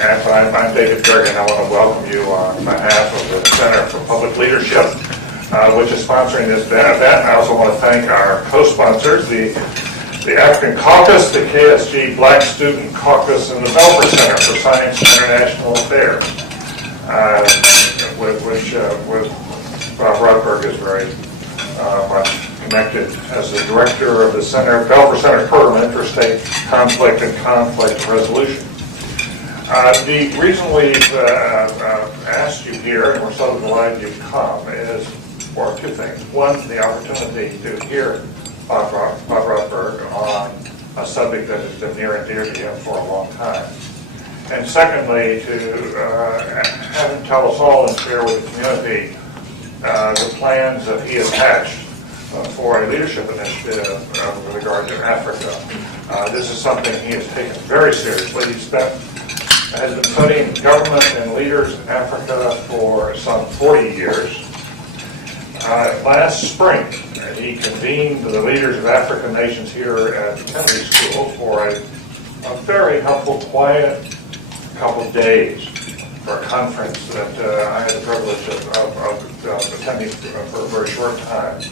I'm David Berg, and I want to welcome you on behalf of the Center for Public Leadership, which is sponsoring this event. I also want to thank our co-sponsors, the African Caucus, the KSG Black Student Caucus, and the Belfer Center for Science and International Affairs, with Bob Rotberg is very much connected as the director of the Belfer Center Program, Intrastate Conflict and Conflict Resolution. The reason we've asked you here, and we're so delighted you've come, is for two things. One, the opportunity to hear Bob Rotberg on a subject that has been near and dear to him for a long time. And secondly, to have him tell us all and share with the community the plans that he has hatched for a leadership initiative with regard to Africa. This is something he has taken very seriously. Has been studying government and leaders in Africa for some 40 years. Last spring, he convened the leaders of African nations here at the Kennedy School for a very helpful, quiet couple of days for a conference that I had the privilege of attending for a very short time.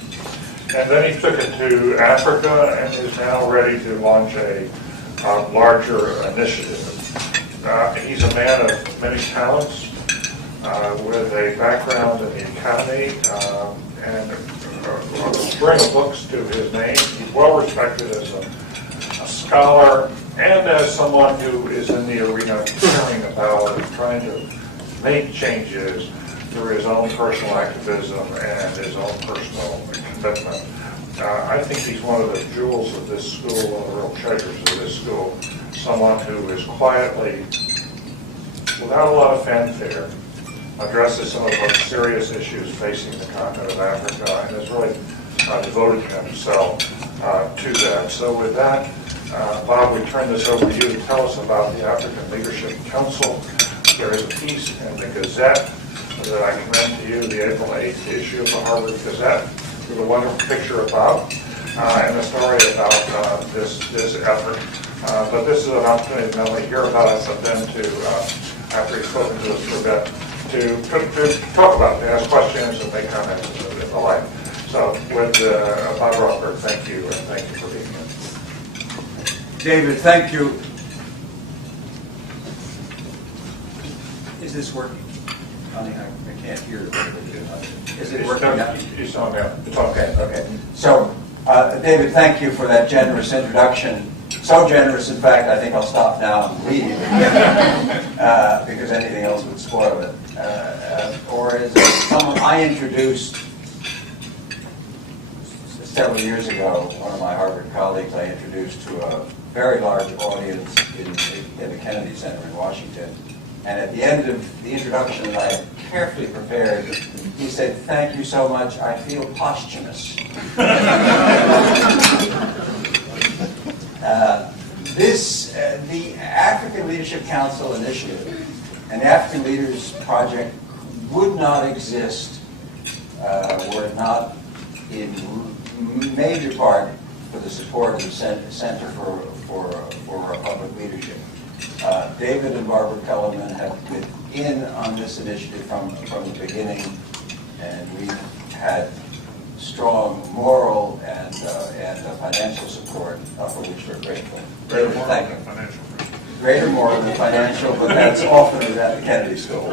And then he took it to Africa and is now ready to launch a larger initiative. He's a man of many talents, with a background in the academy and a string of books to his name. He's well respected as a scholar and as someone who is in the arena caring about and trying to make changes through his own personal activism and his own personal commitment. I think he's one of the jewels of this school, one of the real treasures of this school. Someone who is quietly, without a lot of fanfare, addresses some of the most serious issues facing the continent of Africa and has really devoted himself to that. So with that, Bob, we turn this over to you to tell us about the African Leadership Council. There is a piece in the Gazette that I commend to you, the April 8th issue of the Harvard Gazette, with a wonderful picture of Bob and a story about this effort. But this is an opportunity to not only hear about it, but then to, after he's spoken to us for a bit, to talk about it, to ask questions and make comments and the like. So with Bob Rotberg, thank you, and thank you for being here. David, thank you. Is this working? I can't hear it. Is it working now? It's on now. It's okay. Okay. So, David, thank you for that generous introduction. So generous, in fact, I think I'll stop now and leave because anything else would spoil it. Or as someone I introduced several years ago, one of my Harvard colleagues I introduced to a very large audience in the Kennedy Center in Washington. And at the end of the introduction that I had carefully prepared, he said, "Thank you so much, I feel posthumous." The African Leadership Council initiative and the African Leaders Project would not exist were it not in major part for the support of the Center for Public Leadership. David and Barbara Kellerman have been in on this initiative from the beginning, and we've had strong moral and financial support for which we're grateful. Greater moral than financial. Greater moral than financial, but that's often at the Kennedy School.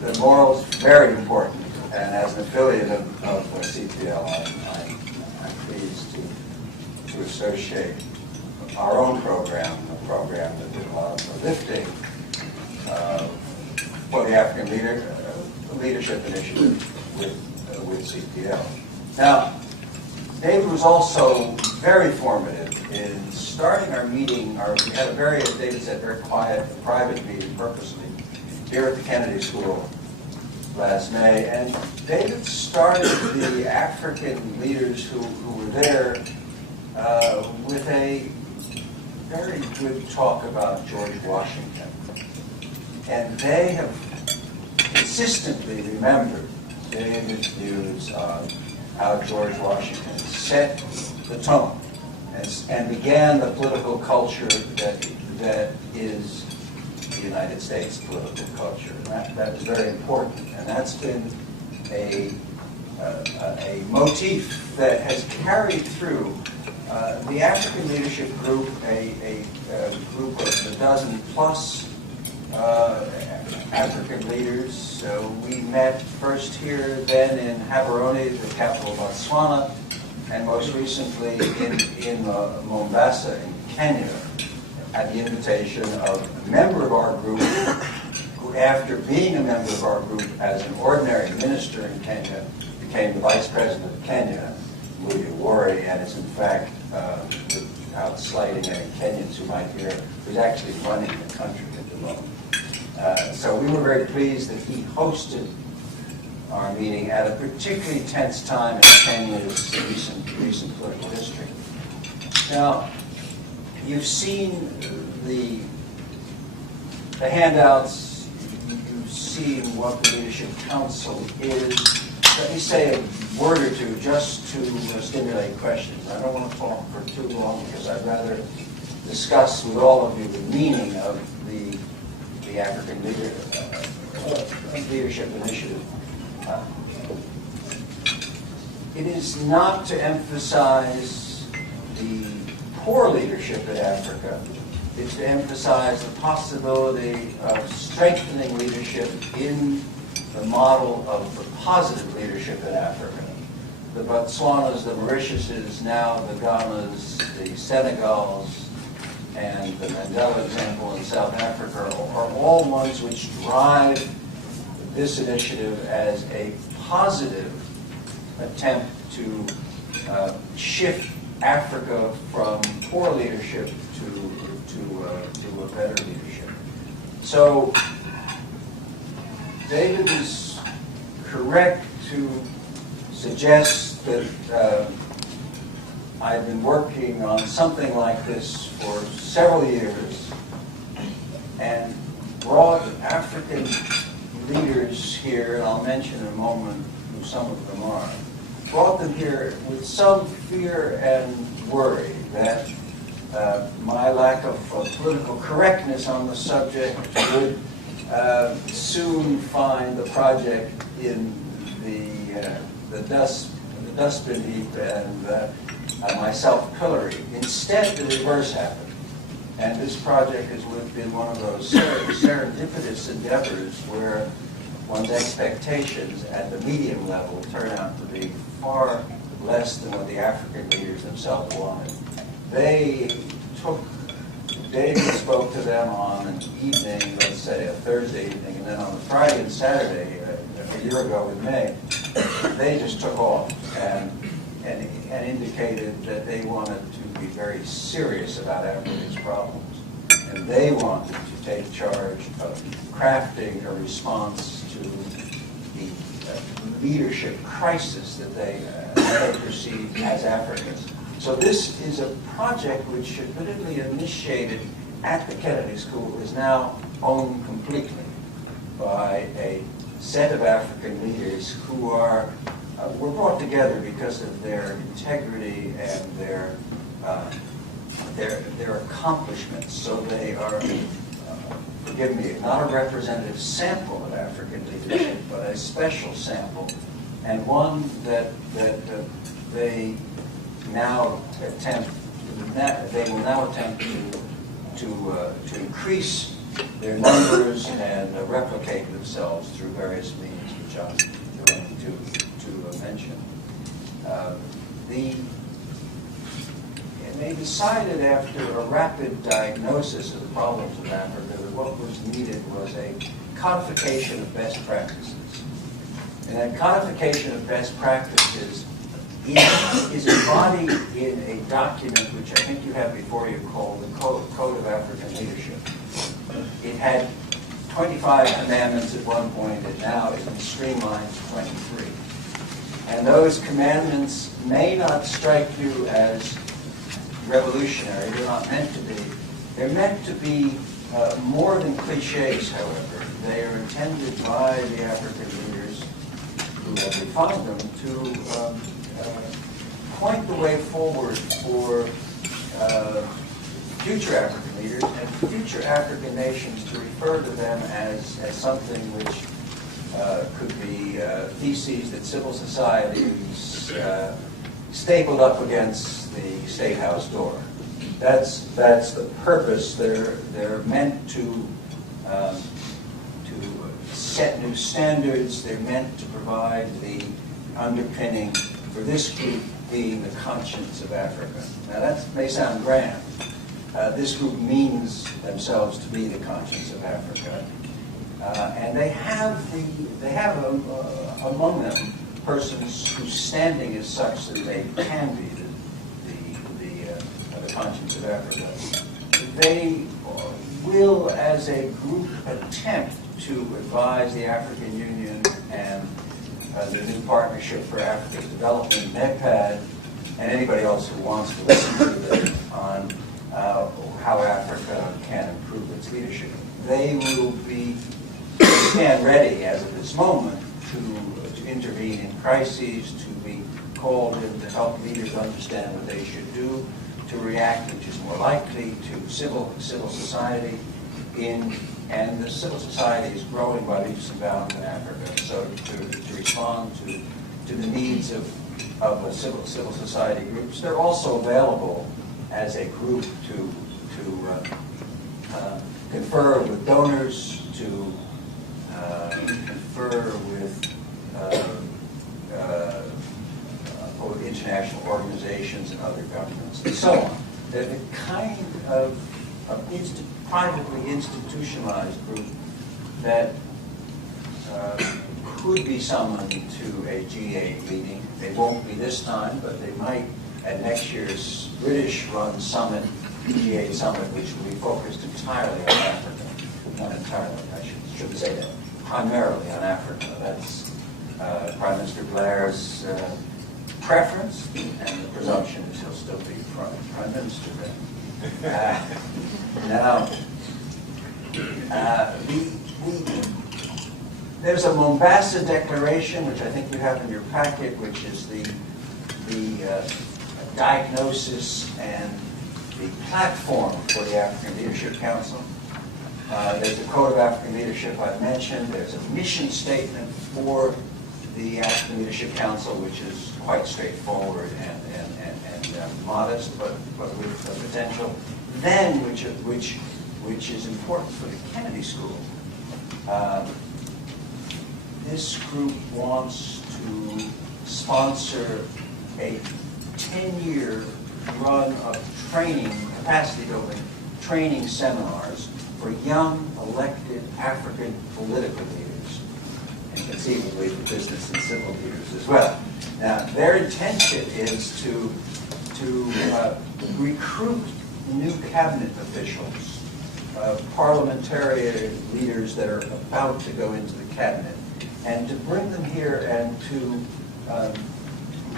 The moral is very important, and as an affiliate of CPL, I'm pleased to associate our own program, a program that did a lot of lifting for the African Leadership Initiative with CPL. Now, David was also very formative in starting our meeting. We had a very, as David said, very quiet, private meeting, purposely, here at the Kennedy School last May. And David started the African leaders who were there with a very good talk about George Washington. And they have consistently remembered David's views on how George Washington set the tone and began the political culture that is the United States political culture. And that is very important, and that's been a motif that has carried through the African Leadership Group, a group of a dozen plus African leaders. So we met first here, then in Gaborone, the capital of Botswana, and most recently in Mombasa in Kenya, at the invitation of a member of our group, who after being a member of our group as an ordinary minister in Kenya, became the vice president of Kenya, Woodrow, and is in fact, without slighting any Kenyans who might hear, who's actually running the country at the moment. So we were very pleased that he hosted our meeting at a particularly tense time in Kenya's recent political history. Now, you've seen the handouts, you've seen what the Leadership Council is. Let me say a word or two just to stimulate questions. I don't want to talk for too long because I'd rather discuss with all of you the meaning of the African Leadership Initiative. It is not to emphasize the poor leadership in Africa. It's to emphasize the possibility of strengthening leadership in the model of the positive leadership in Africa. The Botswanas, the Mauritiuses, now the Ghanas, the Senegals, and the Mandela example in South Africa are all ones which drive this initiative as a positive attempt to shift Africa from poor leadership to a better leadership. So David is correct to suggest that I've been working on something like this for several years and brought African leaders here, and I'll mention in a moment who some of them are, brought them here with some fear and worry that my lack of political correctness on the subject would soon find the project in the dustbin heap and myself pilloried. Instead, the reverse happened. And this project has been one of those serendipitous endeavors where one's expectations at the medium level turn out to be far less than what the African leaders themselves wanted. David spoke to them on an evening, let's say a Thursday evening, and then on a Friday and Saturday, a year ago in May, they just took off and indicated that they wanted to be very serious about Africa's problems. And they wanted to take charge of crafting a response to the leadership crisis that they perceive as Africans. So this is a project which, admittedly initiated at the Kennedy School, is now owned completely by a set of African leaders who were brought together because of their integrity and their accomplishments. So they are, forgive me, not a representative sample of African leadership, but a special sample, and one that they now attempt. They will now attempt to increase their numbers and replicate themselves through various means, which I'm going to mention. They decided after a rapid diagnosis of the problems of Africa that what was needed was a codification of best practices. And that codification of best practices is embodied in a document which I think you have before you called the Code of African Leadership. It had 25 commandments at one point, and now it's been streamlined to 23. And those commandments may not strike you as revolutionary. They're not meant to be. They're meant to be more than cliches, however. They are intended by the African leaders who have refined them to point the way forward for future African leaders and future African nations to refer to them as something which could be theses that civil societies stapled up against the State House door. That's the purpose. They're meant to set new standards. They're meant to provide the underpinning for this group being the conscience of Africa. Now that may sound grand. This group means themselves to be the conscience of Africa, and they have among them persons whose standing is such that they can be the conscience of Africa. They will, as a group, attempt to advise the African Union and the new Partnership for Africa's Development, NEPAD, and anybody else who wants to listen to them on how Africa can improve its leadership. They will stand ready, as of this moment, to intervene in crises, to be called in to help leaders understand what they should do, to react, which is more likely, to civil society and the civil society is growing by leaps and bounds in Africa. So to respond to the needs of civil society groups, they're also available as a group to confer with donors, to confer with international organizations and other governments, and so on. They're the kind of privately institutionalized group that could be summoned to a G8 meeting. They won't be this time, but they might at next year's British-run summit, G8 summit, which will be focused entirely on Africa. Not entirely, I shouldn't say that. Primarily on Africa. That's Prime Minister Blair's preference, and the presumption is he'll still be Prime Minister then. Now, there's a Mombasa Declaration, which I think you have in your packet, which is the diagnosis and the platform for the African Leadership Council. There's a Code of African Leadership I've mentioned. There's a mission statement for the African Leadership Council, which is quite straightforward and modest, but with potential. Then, which is important for the Kennedy School, this group wants to sponsor a 10-year run of training, capacity building training seminars for young elected African political leaders, and conceivably for business and civil leaders as well. Now, their intention is to recruit new cabinet officials, parliamentary leaders that are about to go into the cabinet, and to bring them here and to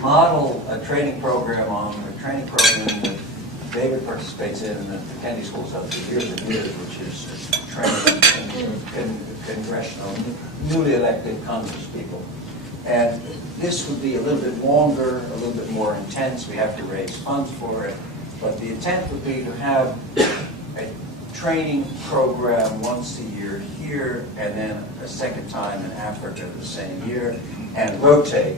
model a training program that David participates in and that the Kennedy School's done for years and years, which is training congressional, newly elected Congress people. And this would be a little bit longer, a little bit more intense. We have to raise funds for it. But the intent would be to have a training program once a year here, and then a second time in Africa the same year, and rotate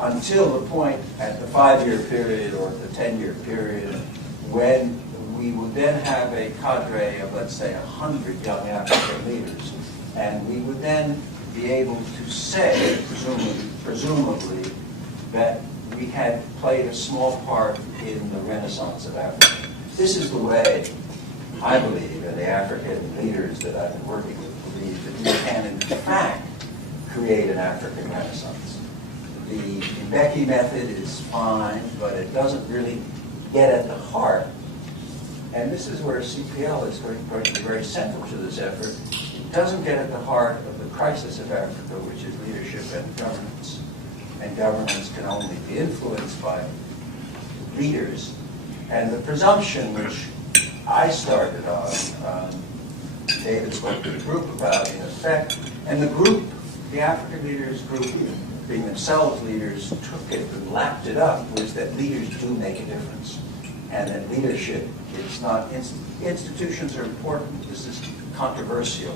until the point at the 5-year period or the 10-year period when we would then have a cadre of, let's say, 100 young African leaders. And we would then be able to say, presumably, that we had played a small part in the Renaissance of Africa. This is the way, I believe, and the African leaders that I've been working with believe, that we can, in fact, create an African Renaissance. The Mbeki method is fine, but it doesn't really get at the heart. And this is where CPL is going to be very central to this effort. It doesn't get at the heart of the crisis of Africa, which is leadership and governance. And governance can only be influenced by leaders. And the presumption, which I started on, David spoke to the group about, in effect, and the group, the African leaders group, being themselves leaders, took it and lapped it up, was that leaders do make a difference. and that leadership is not, institutions are important. This is controversial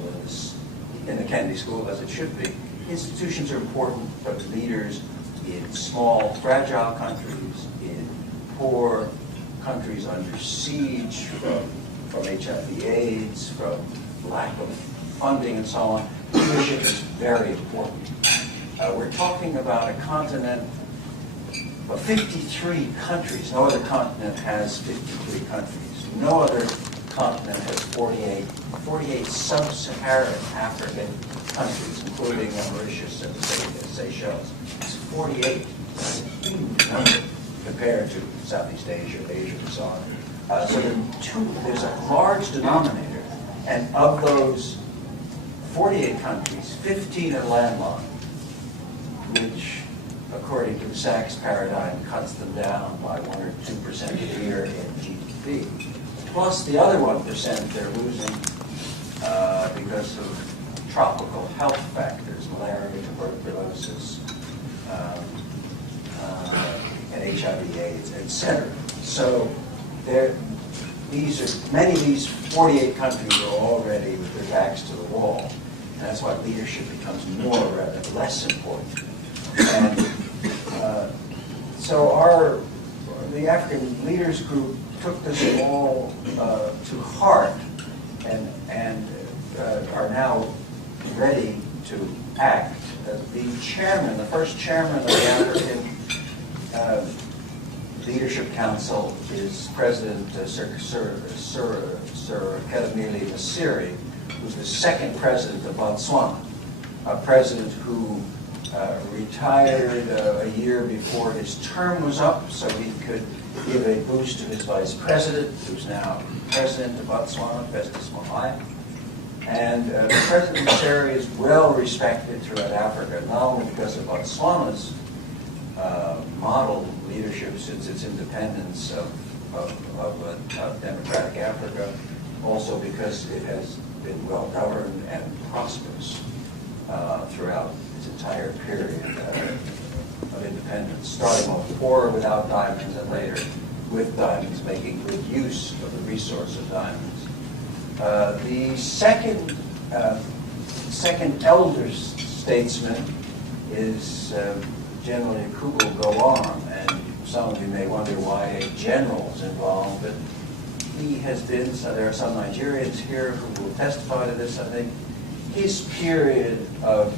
in the Kennedy School, as it should be. Institutions are important, but leaders in small, fragile countries, in poor countries under siege from HIV/AIDS, from lack of funding and so on, leadership is very important. We're talking about a continent of 53 countries. No other continent has 53 countries. No other continent has 48 sub-Saharan African countries, including Emeritus and the Seychelles. It's 48. That's a huge number compared to Southeast Asia, Asia, and so on. So there's a large denominator, and of those 48 countries, 15 are landlocked, which, according to the Sachs paradigm, cuts them down by 1 or 2% a year in GDP. Plus the other 1% they're losing because of tropical health factors, malaria, tuberculosis, and HIV/AIDS, etc. So many of these 48 countries are already with their backs to the wall, and that's why leadership becomes less important. And so the African Leaders Group took this all to heart and are now ready to act. The first chairman of the African Leadership Council is President Sir Kedemili Masiri, who's the second president of Botswana, a president who retired a year before his term was up, so he could give a boost to his vice president, who's now president of Botswana, Festus Mogae. And President Masiri is well respected throughout Africa, not only because of Botswana's model leadership since its independence of democratic Africa, also because it has been well governed and prosperous throughout its entire period of independence, starting off poor without diamonds and later with diamonds, making good use of the resource of diamonds. The second elder statesman is General Yakubu Gowon, and some of you may wonder why a general's involved, but he has been, so there are some Nigerians here who will testify to this, I think. His period of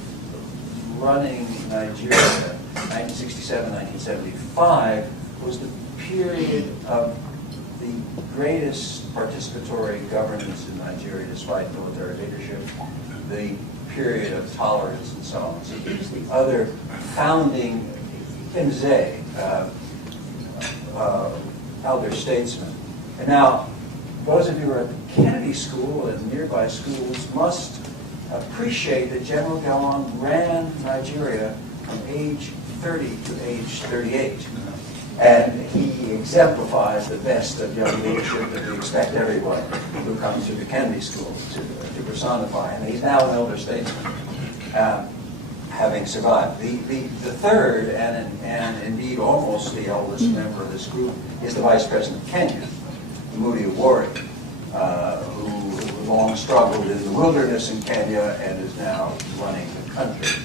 running Nigeria, 1967-1975, was the period of the greatest participatory governance in Nigeria, despite military leadership, the period of tolerance and so on. So he's the other founding Kimze, elder statesman. And now, those of you who are at the Kennedy School and nearby schools must appreciate that General Gowon ran Nigeria from age 30 to age 38. And he exemplifies the best of young leadership that we expect everyone who comes through the Kennedy School to personify. And he's now an elder statesman, having survived. The third, and indeed almost the eldest member of this group, is the Vice President of Kenya, Moody Awori, who long struggled in the wilderness in Kenya and is now running the country.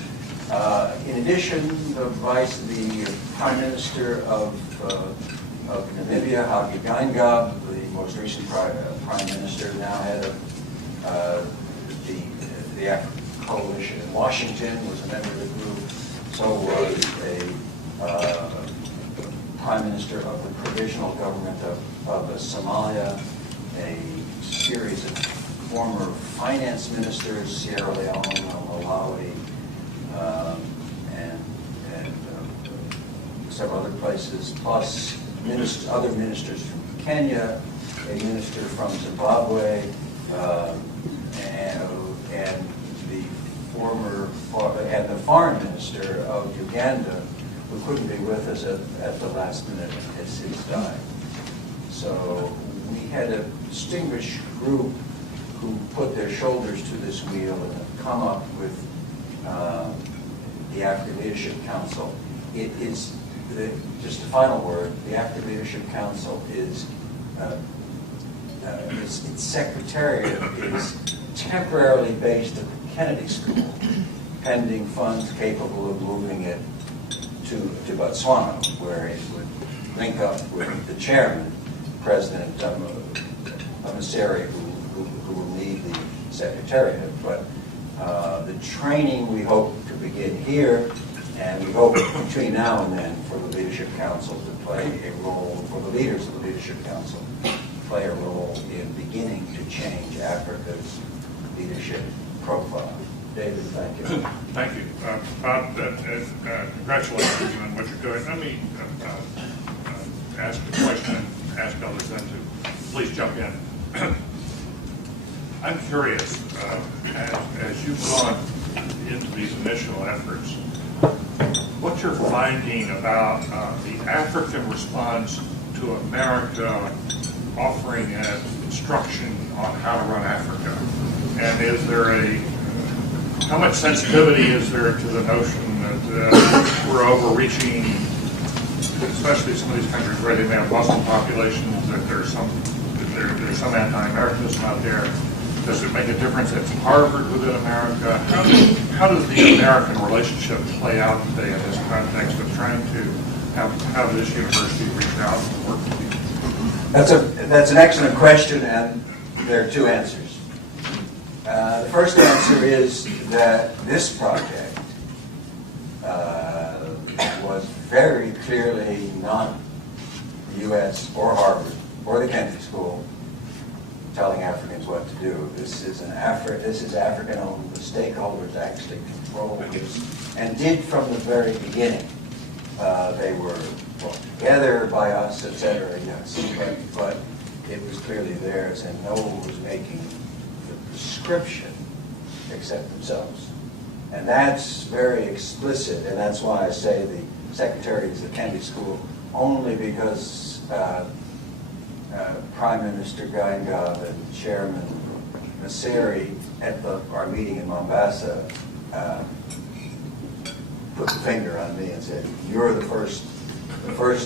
In addition, the Prime Minister of Namibia, Hage Geingob, the most recent Prime Minister, now head of the African Coalition in Washington, was a member of the group. So was a Prime Minister of the Provisional Government of Somalia, a series of former finance ministers, Sierra Leone, Malawi, and several other places, plus other ministers from Kenya, a minister from Zimbabwe, and the foreign minister of Uganda, who couldn't be with us at the last minute as his died. So we had a distinguished group who put their shoulders to this wheel and have come up with the African Leadership Council. It is, just a final word, the African Leadership Council is its secretariat is temporarily based at the Kennedy School, pending funds capable of moving it to Botswana, where it would link up with the chairman, President Emeritus, who will lead the secretariat. But the training we hope to begin here, and we hope between now and then for the Leadership Council to play a role, for the leaders of the Leadership Council to play a role in beginning to change Africa's leadership profile. David, thank you. Thank you. Bob, congratulations on you on what you're doing. Let me ask a question and ask others then to please jump in. I'm curious, as you've gone into these initial efforts, what you're finding about the African response to America offering instruction on how to run Africa. And is there how much sensitivity is there to the notion that we're overreaching, especially some of these countries where they may have Muslim populations, that there's some anti-Americanism out there? Does it make a difference that it's Harvard within America? How does the American relationship play out today in this context of trying to have this university reach out and work with you? That's an excellent question, and there are two answers. The first answer is that this project was very clearly not the U.S. or Harvard or the Kennedy School telling Africans what to do. This is African-owned. The stakeholders actually control this, and did from the very beginning. They were brought together by us, etc. Yes, but it was clearly theirs, and no one was making the prescription except themselves. And that's very explicit, and that's why I say the secretary is the Kennedy School, only because Prime Minister Gaingav and Chairman Maseri at our meeting in Mombasa put the finger on me and said, "You're the first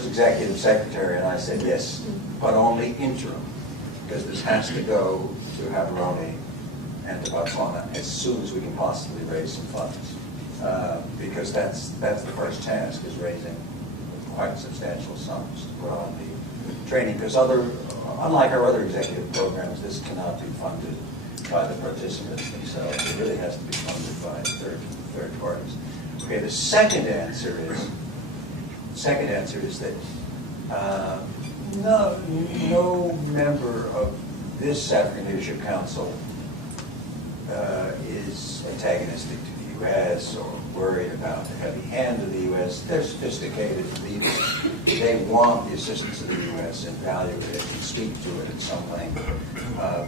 executive secretary," and I said, "Yes, but only interim, because this has to go to Gaborone and to Botswana as soon as we can possibly raise some funds, because that's the first task, is raising quite substantial sums to put on the training, because unlike our other executive programs, this cannot be funded by the participants themselves. It really has to be funded by third parties. Okay, the second answer is that no member of this African Leadership Council is antagonistic to the U.S. or worried about the heavy hand of the U.S. They're sophisticated leaders. They want the assistance of the U.S. and value it and speak to it in some language.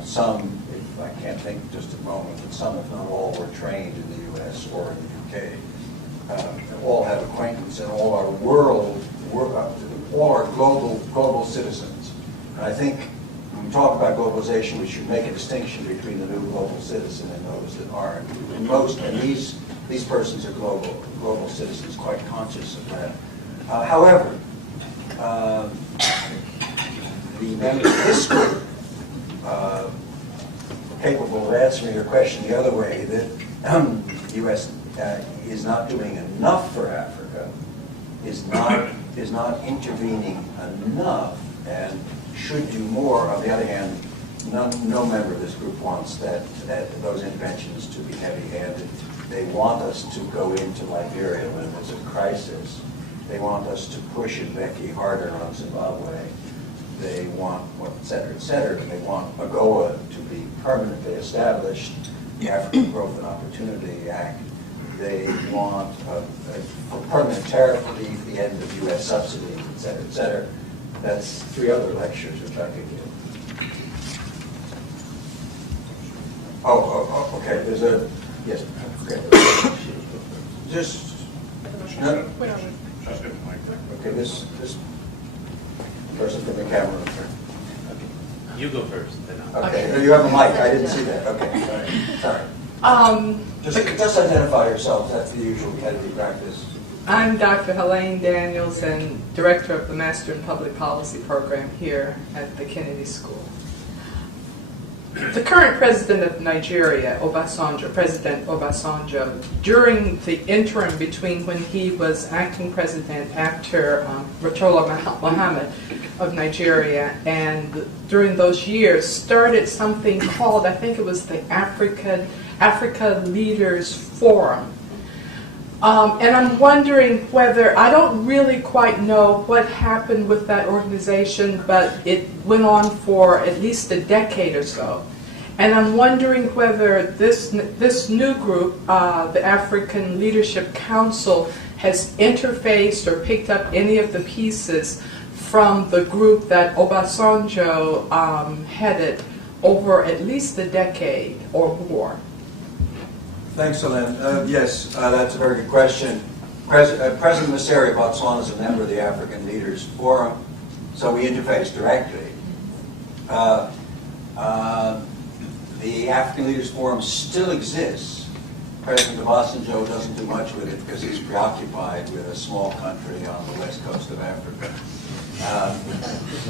Some, if I can't think just a moment, but some, if not all, were trained in the U.S. or in the U.K. All have acquaintance, and all are all are global citizens. And I think when we talk about globalization, we should make a distinction between the new global citizen and those that aren't. And these persons are global citizens, quite conscious of that. However, the members of this group capable of answering your question the other way, that the U.S. Is not doing enough for Africa, is not intervening enough, and should do more. On the other hand, no member of this group wants those interventions to be heavy-handed. They want us to go into Liberia when there's a crisis. They want us to push Mbeki harder on Zimbabwe. They want, et cetera, et cetera. They want AGOA to be permanently established, the African Growth and Opportunity Act. They want a permanent tariff relief, the end of U.S. subsidies, et cetera, et cetera. That's 3 other lectures which I could give. Oh, okay. There's a, yes. Okay. Just, no. Okay, this person from the camera. You go first. Then I'll... Okay, you have a mic. I didn't see that. Okay, sorry. Just identify yourself. That's the usual Kennedy practice. I'm Dr. Helene Daniels and Director of the Master in Public Policy program here at the Kennedy School. The current president of Nigeria, President Obasanjo, during the interim between when he was acting president after Murtala Muhammad of Nigeria, and during those years started something called, I think it was the Africa Leaders Forum. And I'm wondering whether, I don't really quite know what happened with that organization, but it went on for at least a decade or so. And I'm wondering whether this new group, the African Leadership Council, has interfaced or picked up any of the pieces from the group that Obasanjo headed over at least a decade or more. Thanks, Helene. Yes, that's a very good question. President Masari of Botswana is a member of the African Leaders Forum, so we interface directly. The African Leaders Forum still exists. President Obasanjo doesn't do much with it because he's preoccupied with a small country on the west coast of Africa,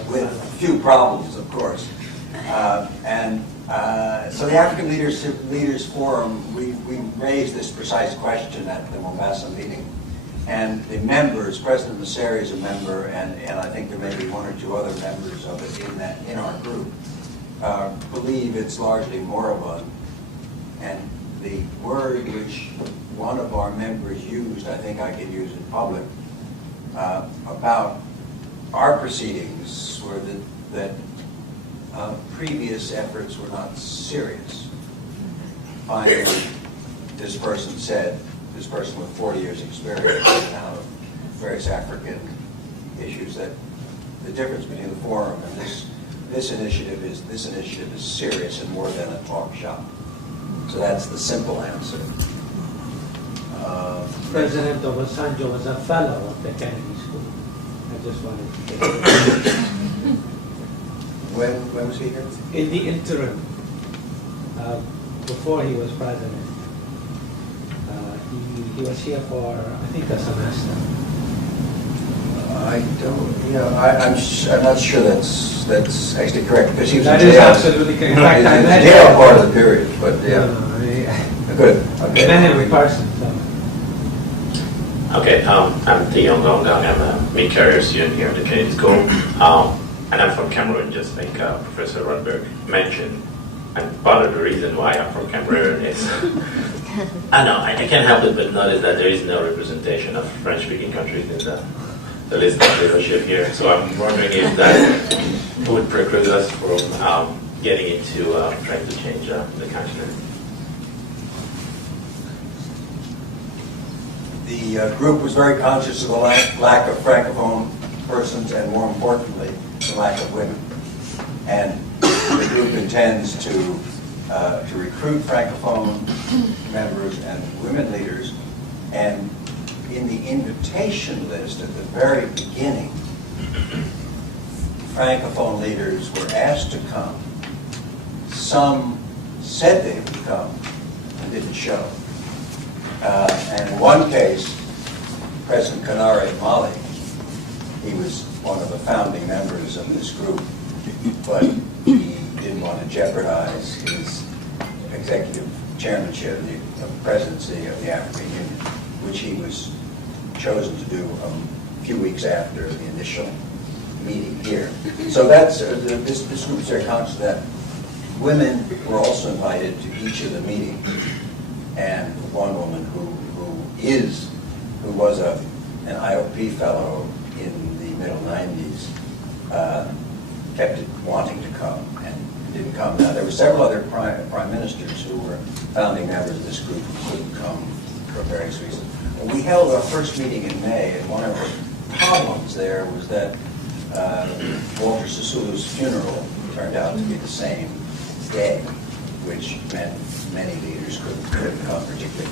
with a few problems, of course. So the African Leaders Forum, we raised this precise question at the Mombasa meeting, and the members, President Masari is a member, and I think there may be one or two other members of it in our group, believe it's largely moribund. And the word which one of our members used, I think I can use in public, about our proceedings were that previous efforts were not serious. Finally, this person with 40 years experience now of various African issues, that the difference between the forum and this initiative is serious and more than a talk shop. So that's the simple answer. President Obasanjo was a fellow of the Kennedy School. I just wanted to say When was he here? in the interim, before he was president, he was here for, I think, a semester. I don't. Yeah, I'm not sure that's actually correct because he was That in is jail. absolutely correct. In fact, I He was met in jail him. part of the period, but yeah. Good. I Okay. met him in person. So. Okay, I'm Theo Ngongong. I'm a mid-career student here at the Kennedy School. And I'm from Cameroon, just like Professor Rotberg mentioned. And part of the reason why I'm from Cameroon is, I know, I can't help it but notice that there is no representation of French-speaking countries in the list of leadership here. So I'm wondering if that would preclude us from getting into trying to change the continent. The group was very conscious of the lack of Francophone persons and, more importantly, the lack of women. And the group intends to recruit Francophone members and women leaders. And in the invitation list at the very beginning, Francophone leaders were asked to come. Some said they would come and didn't show. And in one case, President Kanare of Mali, he was one of the founding members of this group, but he didn't want to jeopardize his executive chairmanship, the presidency of the African Union, which he was chosen to do a few weeks after the initial meeting here. So that's this group is very conscious of that. Women were also invited to each of the meetings, and one woman who was an IOP fellow in the middle 90s kept wanting to come and didn't come. Now there were several other prime ministers who were founding members of this group who couldn't come for various reasons. We held our first meeting in May, and one of the problems there was that Walter Sisulu's funeral turned out to be the same day, which meant many leaders couldn't come, particularly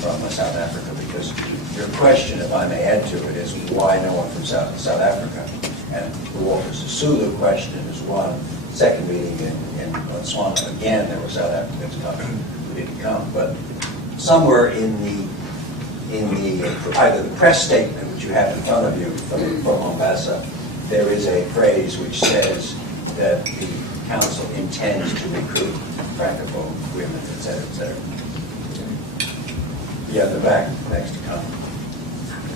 from South Africa, because your question, if I may add to it, is why no one from South Africa? And the Walter Sisulu question is one. Second meeting in Botswana, again, there were South Africans coming who didn't come. But somewhere in the either the press statement which you have in front of you from Mombasa, there is a phrase which says that the council intends to recruit Francophone women, et cetera, et cetera. Yeah, the back, next to come.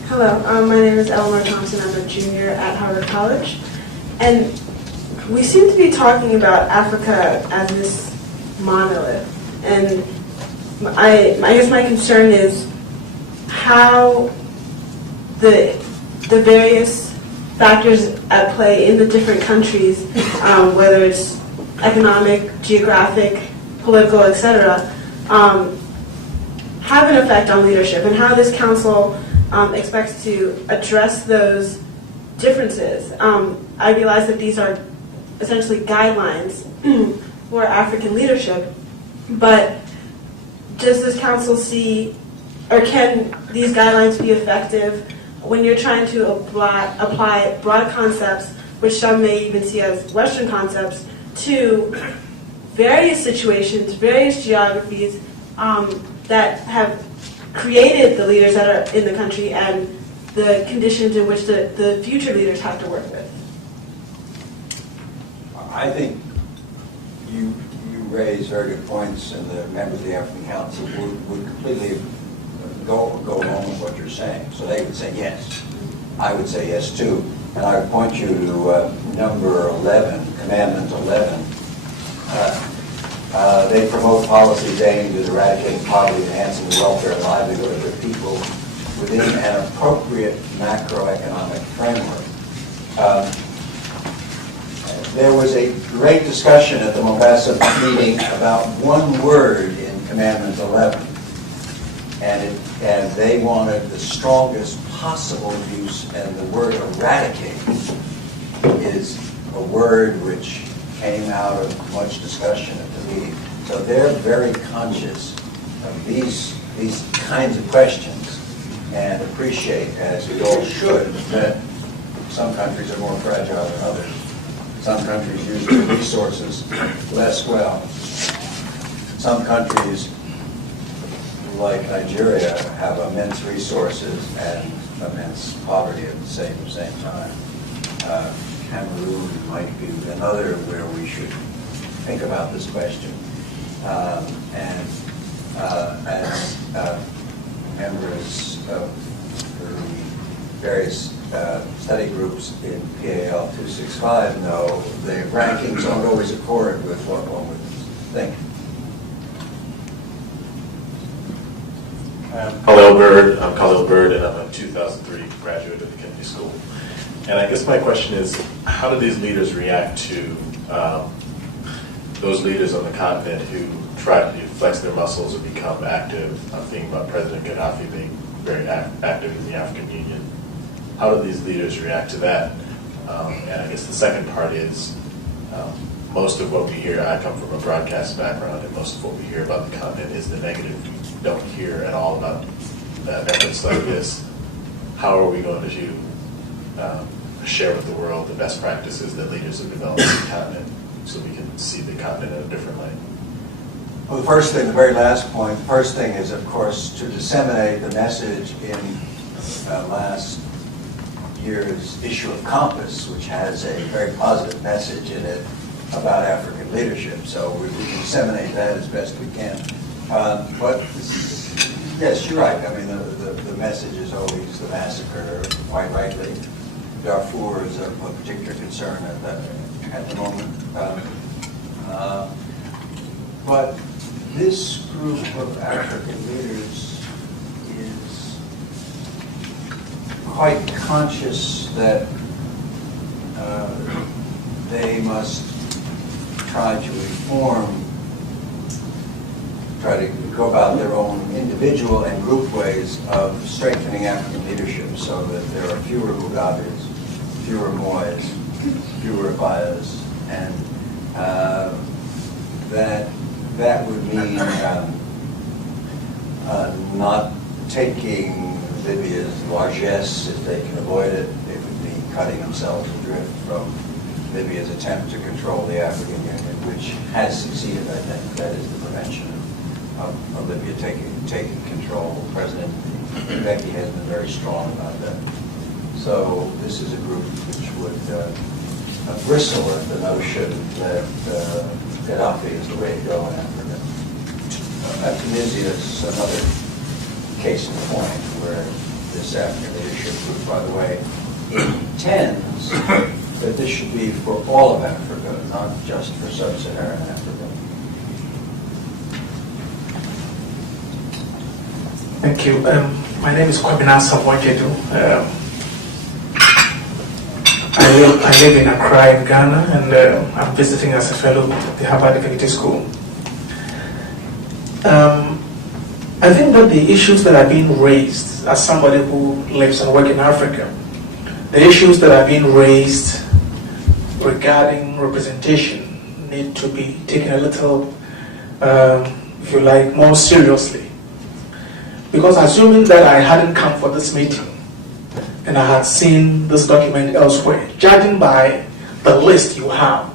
Hello, my name is Eleanor Thompson. I'm a junior at Harvard College. And we seem to be talking about Africa as this monolith. And I guess my concern is how the various factors at play in the different countries, whether it's economic, geographic, political, etc., have an effect on leadership, and how this council expects to address those differences. I realize that these are essentially guidelines for African leadership, but does this council see, or can these guidelines be effective when you're trying to apply broad concepts, which some may even see as Western concepts, to various situations, various geographies that have created the leaders that are in the country and the conditions in which the future leaders have to work with? I think you raise very good points, and the members of the African Council would completely go along with what you're saying. So they would say yes. I would say yes too. And I would point you to number 11, Commandment 11. They promote policies aimed at eradicating poverty, enhancing the welfare and livelihood of their people within an appropriate macroeconomic framework. There was a great discussion at the Mombasa meeting about one word in Commandment 11, and they wanted the strongest possible use, and the word eradicate is a word which came out of much discussion at the meeting. So they're very conscious of these kinds of questions and appreciate, as we all should, that some countries are more fragile than others. Some countries use their resources less well. Some countries, like Nigeria, have immense resources and immense poverty at the same time. Cameroon might be another where we should think about this question. As members of the various study groups in PAL 265 know, the rankings don't always accord with what one would think. Hello, Bird. I'm Khalil Bird, and I'm a 2003 graduate of the Kennedy School. And I guess my question is, how do these leaders react to those leaders on the continent who try to flex their muscles and become active? I'm thinking about President Gaddafi being very active in the African Union. How do these leaders react to that? And I guess the second part is, most of what we hear, I come from a broadcast background, and most of what we hear about the continent is the negative. We don't hear at all about efforts like this. How are we going to share with the world the best practices that leaders have developed on the continent so we can see the continent in a different light? Well, the first thing, the very last point, the first thing is, of course, to disseminate the message in last year's issue of Compass, which has a very positive message in it about African leadership. So we can disseminate that as best we can. But yes, you're right. I mean, the message is always the massacre, quite rightly. Darfur is of particular concern at the moment. But this group of African leaders is quite conscious that they must try to try to go about their own individual and group ways of strengthening African leadership so that there are fewer Mugabes, fewer Mois, fewer Abayas, and that would mean not taking Libya's largesse if they can avoid it. It would mean cutting themselves adrift from Libya's attempt to control the African Union, which has succeeded, I think. That is the prevention of Libya taking control. President Becky has been very strong about that. So this is a group which would bristle at the notion that Gaddafi is the way to go in Africa. Tunisia is another case in point where this African leadership group, by the way, intends that this should be for all of Africa, not just for sub-Saharan Africa. Thank you. My name is Kwabena Samojedu. I live in Accra, in Ghana, and I'm visiting as a fellow at the Harvard Divinity School. I think that the issues that are being raised, as somebody who lives and works in Africa, the issues that are being raised regarding representation need to be taken a little, if you like, more seriously. Because assuming that I hadn't come for this meeting, and I had seen this document elsewhere, judging by the list you have,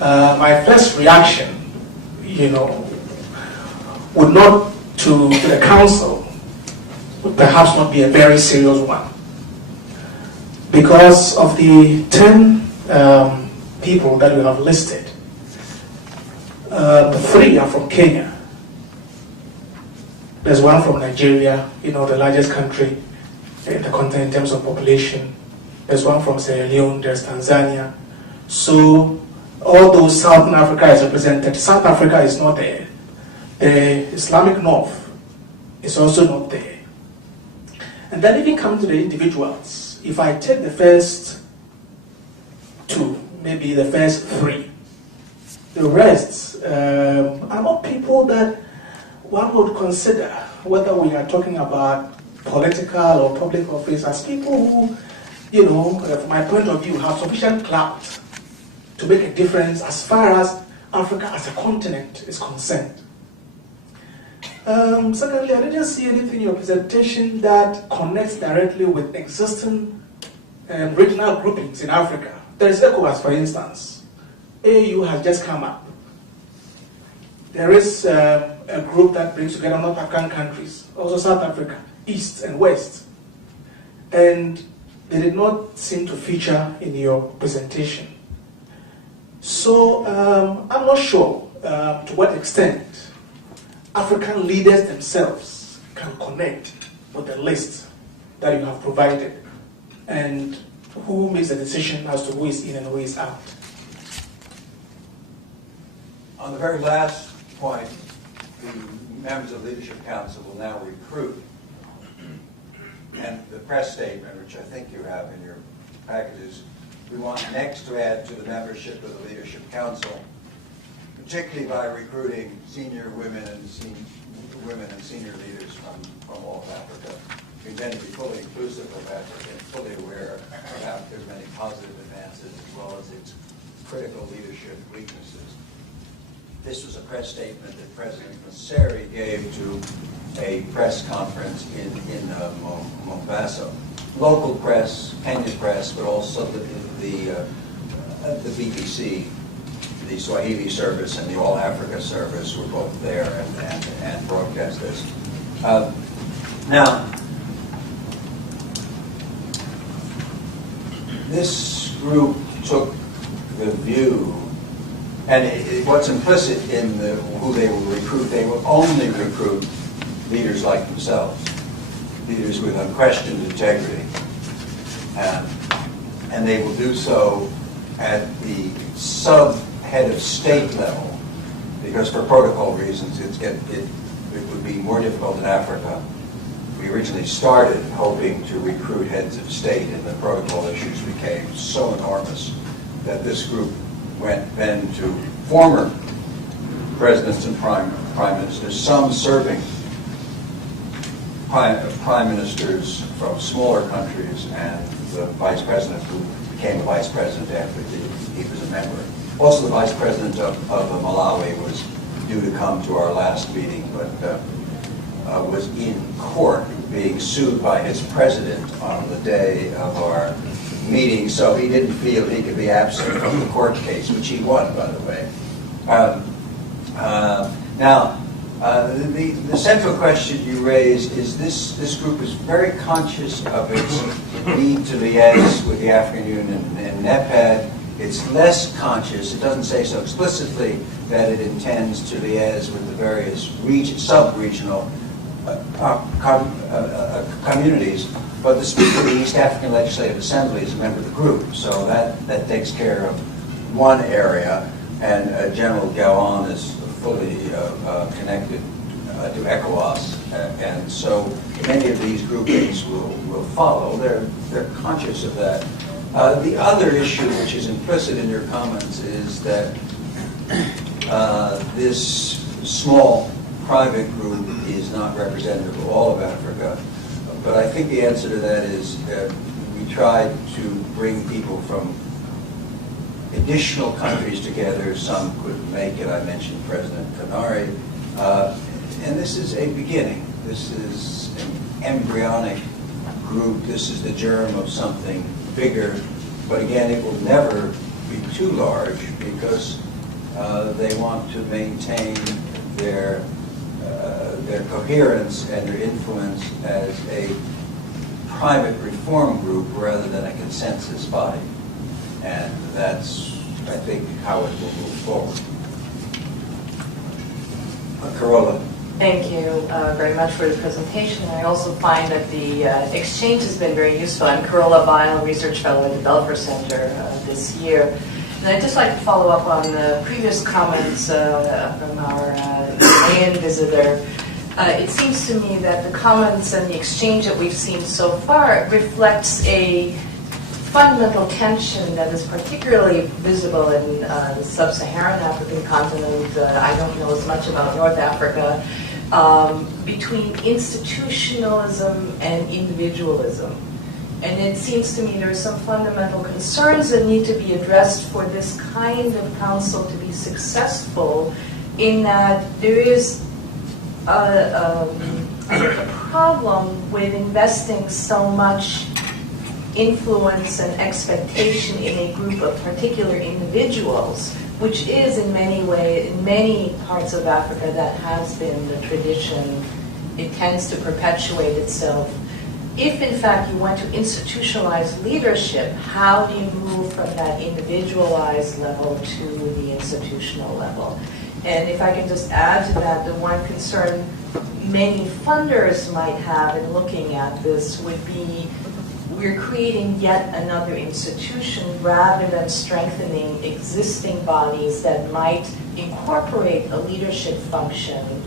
my first reaction, would not to the council, would perhaps not be a very serious one. Because of the 10 people that you have listed, 3 are from Kenya. There's one from Nigeria, the largest country in the continent in terms of population. There's one from Sierra Leone, there's Tanzania. So, although Southern Africa is represented, South Africa is not there. The Islamic North is also not there. And then even coming to the individuals, if I take the first 2, maybe the first 3, the rest are not people that one would consider, whether we are talking about political or public office, as people who, from my point of view, have sufficient clout to make a difference as far as Africa as a continent is concerned. Secondly, I didn't see anything in your presentation that connects directly with existing regional groupings in Africa. There is ECOWAS, for instance. AU has just come up. There is a group that brings together North African countries, also South Africa, East and West. And they did not seem to feature in your presentation. So I'm not sure to what extent African leaders themselves can connect with the list that you have provided, and who makes the decision as to who is in and who is out. On the very last point, the members of the Leadership Council will now recruit, and the press statement, which I think you have in your packages, we want next to add to the membership of the Leadership Council, particularly by recruiting senior women and senior leaders from all of Africa. We intend to be fully inclusive of Africa and fully aware of Africa's many positive advances as well as its critical leadership weaknesses. This was a press statement that President Masseri gave to a press conference in Mombasa. Local press, Kenya press, but also the BBC, the Swahili service, and the All Africa service were both there and broadcast this. Now, this group took the view, and what's implicit in who they will recruit, they will only recruit leaders like themselves, leaders with unquestioned integrity, and they will do so at the sub-head of state level, because for protocol reasons it would be more difficult in Africa. We originally started hoping to recruit heads of state, and the protocol issues became so enormous that this group went then to former presidents and prime ministers, some serving prime ministers from smaller countries, and the vice president who became a vice president after he was a member. Also, the vice president of Malawi was due to come to our last meeting, but was in court being sued by his president on the day of our meeting, so he didn't feel he could be absent from the court case, which he won, by the way. Now, The central question you raised is this group is very conscious of its need to liaise with the African Union and NEPAD. It's less conscious, it doesn't say so explicitly, that it intends to liaise with the various sub-regional communities, but the Speaker of the East African Legislative Assembly is a member of the group, so that takes care of one area, and General Gowon is fully connected to ECOWAS, and so many of these groupings will follow. They're conscious of that. The other issue, which is implicit in your comments, is that this small private group is not representative of all of Africa. But I think the answer to that is we tried to bring people from additional countries together. Some couldn't make it. I mentioned President Kanari. And this is a beginning. This is an embryonic group. This is the germ of something bigger. But again, it will never be too large because they want to maintain their coherence and their influence as a private reform group rather than a consensus body. And that's, I think, how it will move forward. Carola. Thank you very much for the presentation. I also find that the exchange has been very useful. I'm Carola Weil, Research Fellow at the Developer Center this year. And I'd just like to follow up on the previous comments from our Ghanaian visitor. It seems to me that the comments and the exchange that we've seen so far reflects a fundamental tension that is particularly visible in the sub-Saharan African continent. I don't know as much about North Africa, between institutionalism and individualism. And it seems to me there are some fundamental concerns that need to be addressed for this kind of council to be successful, in that there is a problem with investing so much influence and expectation in a group of particular individuals, which is in many ways, in many parts of Africa, that has been the tradition. It tends to perpetuate itself. If in fact you want to institutionalize leadership, how do you move from that individualized level to the institutional level? And if I can just add to that, the one concern many funders might have in looking at this would be we're creating yet another institution rather than strengthening existing bodies that might incorporate a leadership function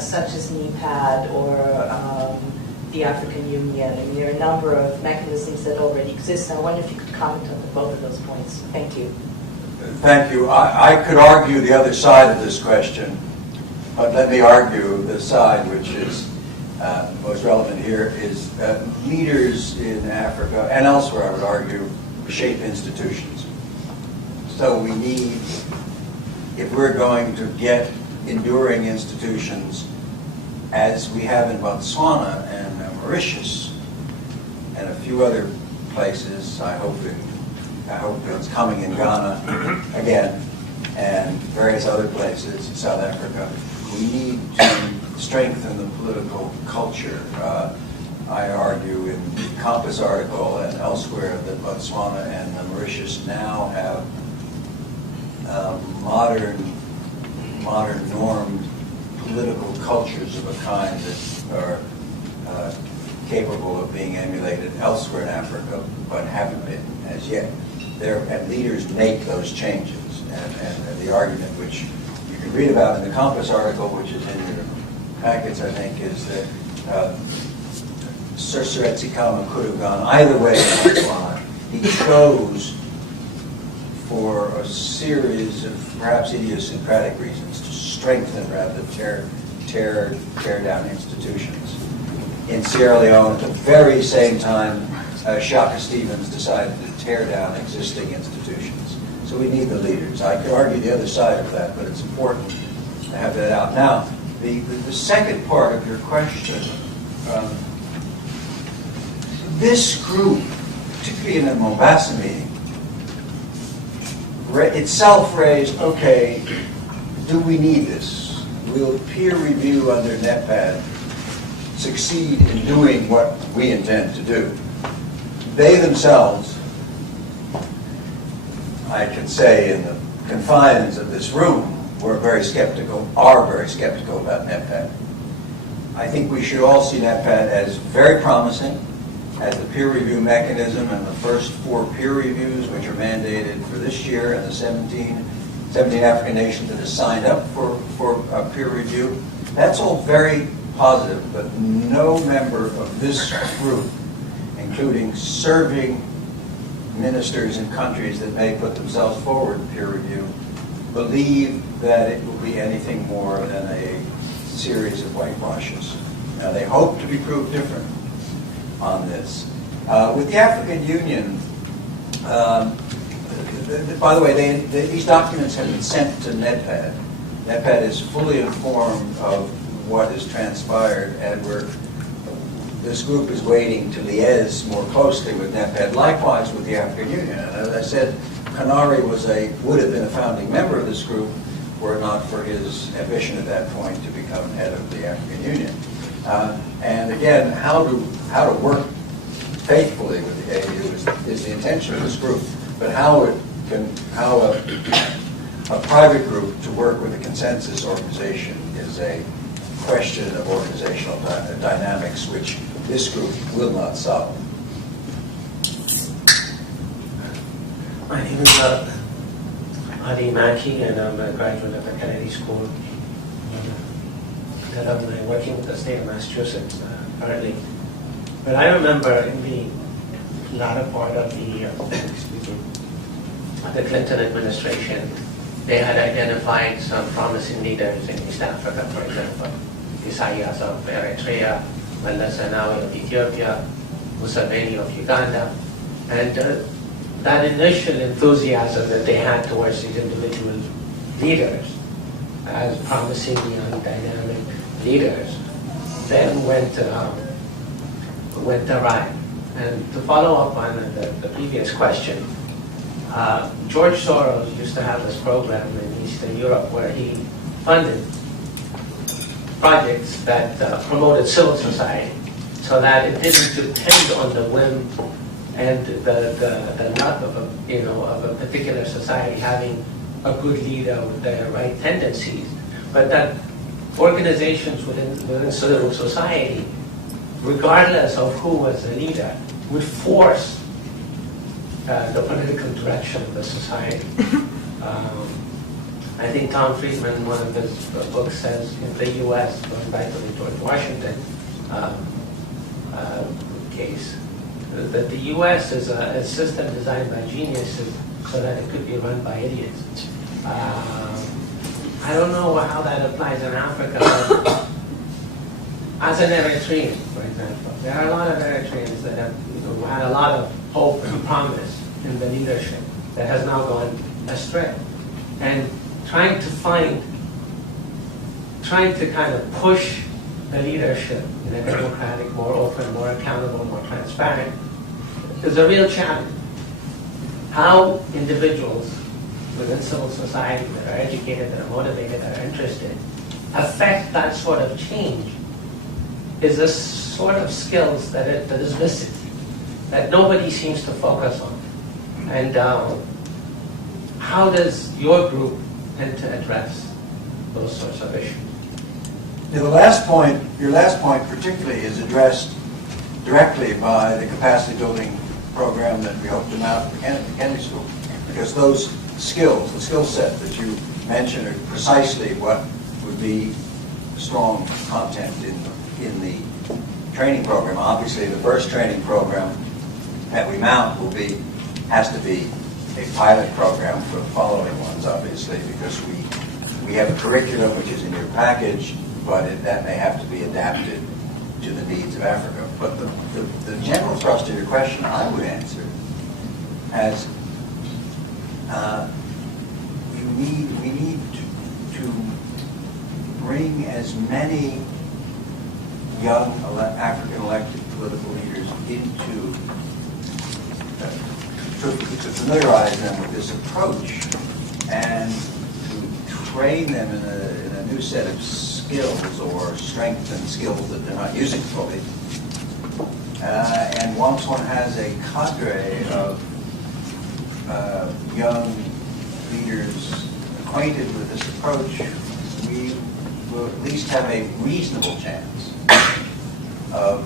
such as NEPAD or the African Union. And there are a number of mechanisms that already exist. I wonder if you could comment on both of those points. Thank you. Thank you. I could argue the other side of this question, but let me argue the side which is most relevant here is leaders in Africa and elsewhere, I would argue, shape institutions. So we need, if we're going to get enduring institutions, as we have in Botswana and Mauritius and a few other places, I hope it's coming in Ghana again, and various other places in South Africa. We need to strengthen the political culture. I argue in the Compass article and elsewhere that Botswana and Mauritius now have modern normed political cultures of a kind that are capable of being emulated elsewhere in Africa, but haven't been as yet. And leaders make those changes. And the argument which you can read about in the Compass article, which is in your packets, I think, is that Sir Seretse Khama could have gone either way in Botswana. He chose, for a series of perhaps idiosyncratic reasons, to strengthen rather than tear down institutions. In Sierra Leone, at the very same time, Shaka Stevens decided to tear down existing institutions. So we need the leaders. I could argue the other side of that, but it's important to have that out. Now, the second part of your question, this group, particularly in the Mombasa meeting, itself raised, okay, do we need this? will peer review under NetPad succeed in doing what we intend to do? They themselves, I can say in the confines of this room, are very skeptical about NetPad. I think we should all see NetPad as very promising, as a peer review mechanism, and the first 4 peer reviews, which are mandated for this year, and the 17 African nations that have signed up for a peer review. That's all very positive, but no member of this group, including serving ministers in countries that may put themselves forward in peer review, believe that it will be anything more than a series of whitewashes. Now, they hope to be proved different on this. With the African Union, by the way, these documents have been sent to NetPad. NetPad is fully informed of what has transpired, and this group is waiting to liaise more closely with NetPad, likewise with the African Union. And as I said, Kanari would have been a founding member of this group were it not for his ambition at that point to become head of the African Union. And again, how to work faithfully with the AU is the intention of this group, but how a private group to work with a consensus organization is a question of organizational dynamics which this group will not solve. My name is Adi Mackey, and I'm a graduate of the Kennedy School. And I'm working with the state of Massachusetts currently. But I remember in the latter part of the Clinton administration, they had identified some promising leaders in East Africa, for example. Isaias of Eritrea, Meles Zenawi of Ethiopia, Museveni of Uganda. And that initial enthusiasm that they had towards these individual leaders as promising young dynamic leaders then went awry. And to follow up on the previous question, George Soros used to have this program in Eastern Europe where he funded projects that promoted civil society so that it didn't depend on the whim and the luck of a particular society having a good leader with the right tendencies, but that organizations within civil society, regardless of who was the leader, would force the political direction of the society. I think Tom Friedman, in one of his books, says in the U.S., going back to the George Washington case, that the U.S. is a system designed by geniuses so that it could be run by idiots. I don't know how that applies in Africa, but as an Eritrean, for example, there are a lot of Eritreans that have had a lot of hope and promise in the leadership that has now gone astray. And trying to kind of push the leadership in a democratic, more open, more accountable, more transparent is a real challenge. How individuals within civil society that are educated, that are motivated, that are interested, affect that sort of change is a sort of skills that is missing, that nobody seems to focus on. And how does your group tend to address those sorts of issues? Now, your last point particularly is addressed directly by the capacity building program that we hope to mount at the Kennedy School, because those skills, the skill set that you mentioned, are precisely what would be strong content in the training program. Obviously, the first training program that we mount has to be a pilot program for the following ones, obviously, because we have a curriculum which is in your package, but that may have to be adapted to the needs of Africa. But the general thrust of your question I would answer as we need to bring as many young African elected political leaders into to familiarize them with this approach and to train them in a new set of skills or strengthened skills that they're not using fully. And once one has a cadre of young leaders acquainted with this approach, we will at least have a reasonable chance of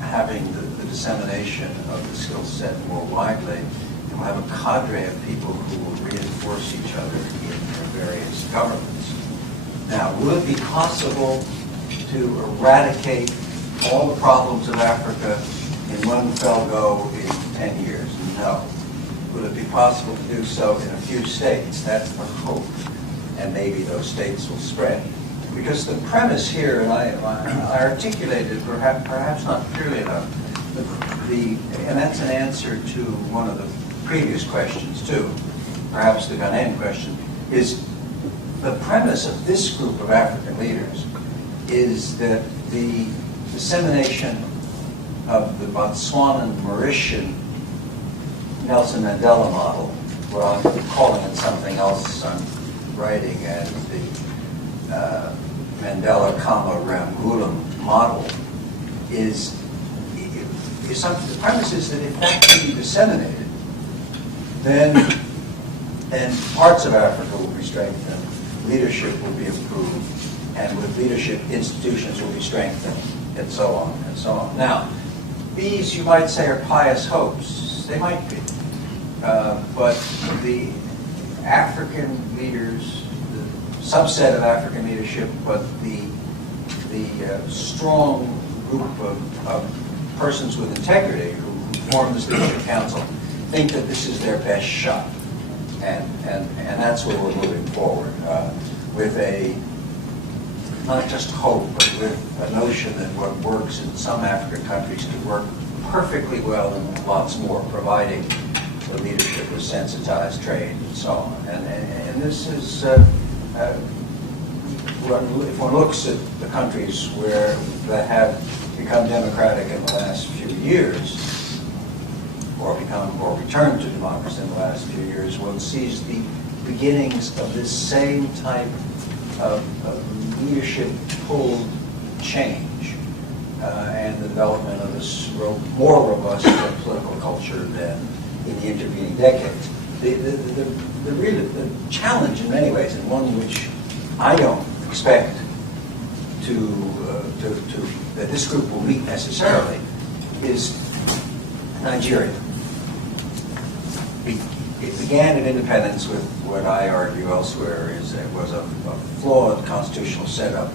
having the dissemination of the skill set more widely. And we'll have a cadre of people who will reinforce each other in their various governments. Now, will it be possible to eradicate all the problems of Africa in one fell go in 10 years? No. Will it be possible to do so in a few states? That's the hope. And maybe those states will spread. Because the premise here, and I articulated it perhaps not clearly enough, and that's an answer to one of the previous questions too, perhaps the Ghanaian question, is the premise of this group of African leaders is that the dissemination of the Botswanan Mauritian Nelson Mandela model, what I'm calling it something else I'm writing as the Mandela, Ramgoolam model, is something. The premise is that if that can be disseminated, then parts of Africa will be strengthened, leadership will be improved, and with leadership, institutions will be strengthened, and so on and so on. Now, these, you might say, are pious hopes. They might be. But the African leaders, the subset of African leadership, but the strong group of persons with integrity who form this leadership council think that this is their best shot. And that's where we're moving forward, with a, not just hope, but with a notion that what works in some African countries could work perfectly well in lots more, providing the leadership was sensitized, trained, and so on. And this is, if one looks at the countries that have become democratic in the last few years, or returned to democracy in the last few years, one sees the beginnings of this same type of leadership pulled change and the development of this more robust political culture than in the intervening decades. The challenge in many ways, and one which I don't expect that this group will meet necessarily, is Nigeria. It began at independence with what I argue elsewhere was a flawed constitutional setup,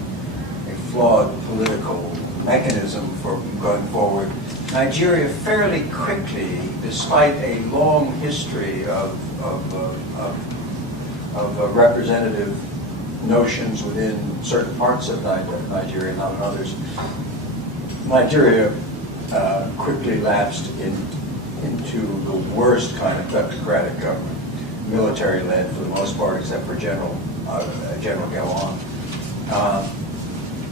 a flawed political mechanism for going forward. Nigeria fairly quickly, despite a long history of representative notions within certain parts of Nigeria, not in others, Nigeria quickly lapsed into the worst kind of kleptocratic government, military-led for the most part, except for General Gowon.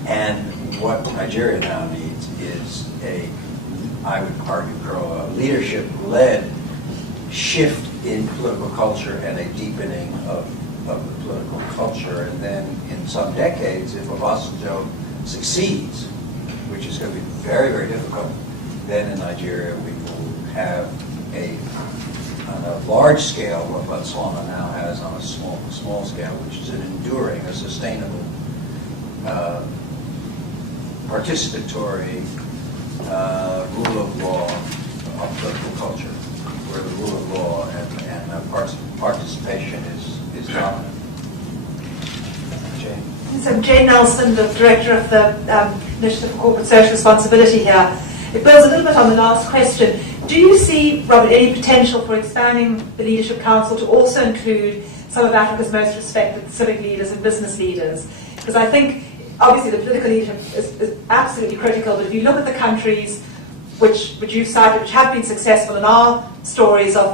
And what Nigeria now needs is I would argue, a leadership-led shift in political culture and a deepening of the political culture. And then in some decades, if Obasanjo succeeds, which is going to be very, very difficult, then in Nigeria we will have on a large scale what Botswana now has on a small scale, which is an enduring, a sustainable, participatory rule of law of political culture, where the rule of law and participation is dominant. Jane? So Jane Nelson, the Director of the Initiative for Corporate Social Responsibility here. It builds a little bit on the last question. Do you see, Robert, any potential for expanding the Leadership Council to also include some of Africa's most respected civic leaders and business leaders? Because I think, obviously, the political leadership is absolutely critical, but if you look at the countries which you've cited, which have been successful in our stories of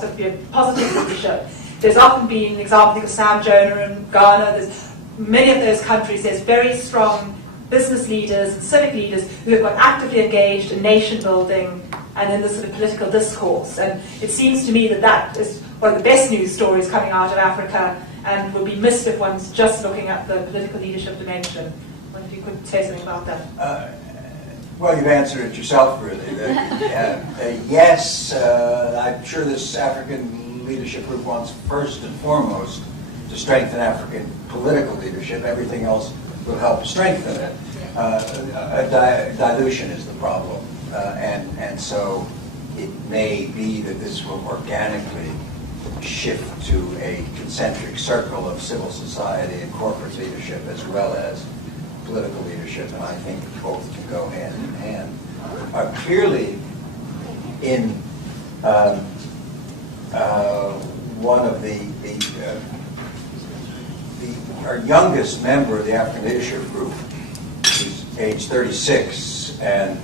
sort of positive leadership, there's often been an example, think of Sam Jonah in Ghana, there's many of those countries, there's very strong business leaders and civic leaders who have got actively engaged in nation building and in the sort of political discourse. And it seems to me that is one of the best news stories coming out of Africa and would be missed if one's just looking at the political leadership dimension. I wonder if you could say something about that. Well, you've answered it yourself, really. Yes, I'm sure this African leadership group wants first and foremost to strengthen African political leadership. Everything else will help strengthen it. Dilution is the problem. And so it may be that this will organically shift to a concentric circle of civil society and corporate leadership as well as political leadership, and I think both can go hand in hand. Clearly, in one of our youngest member of the African Leadership Group, who's age 36 and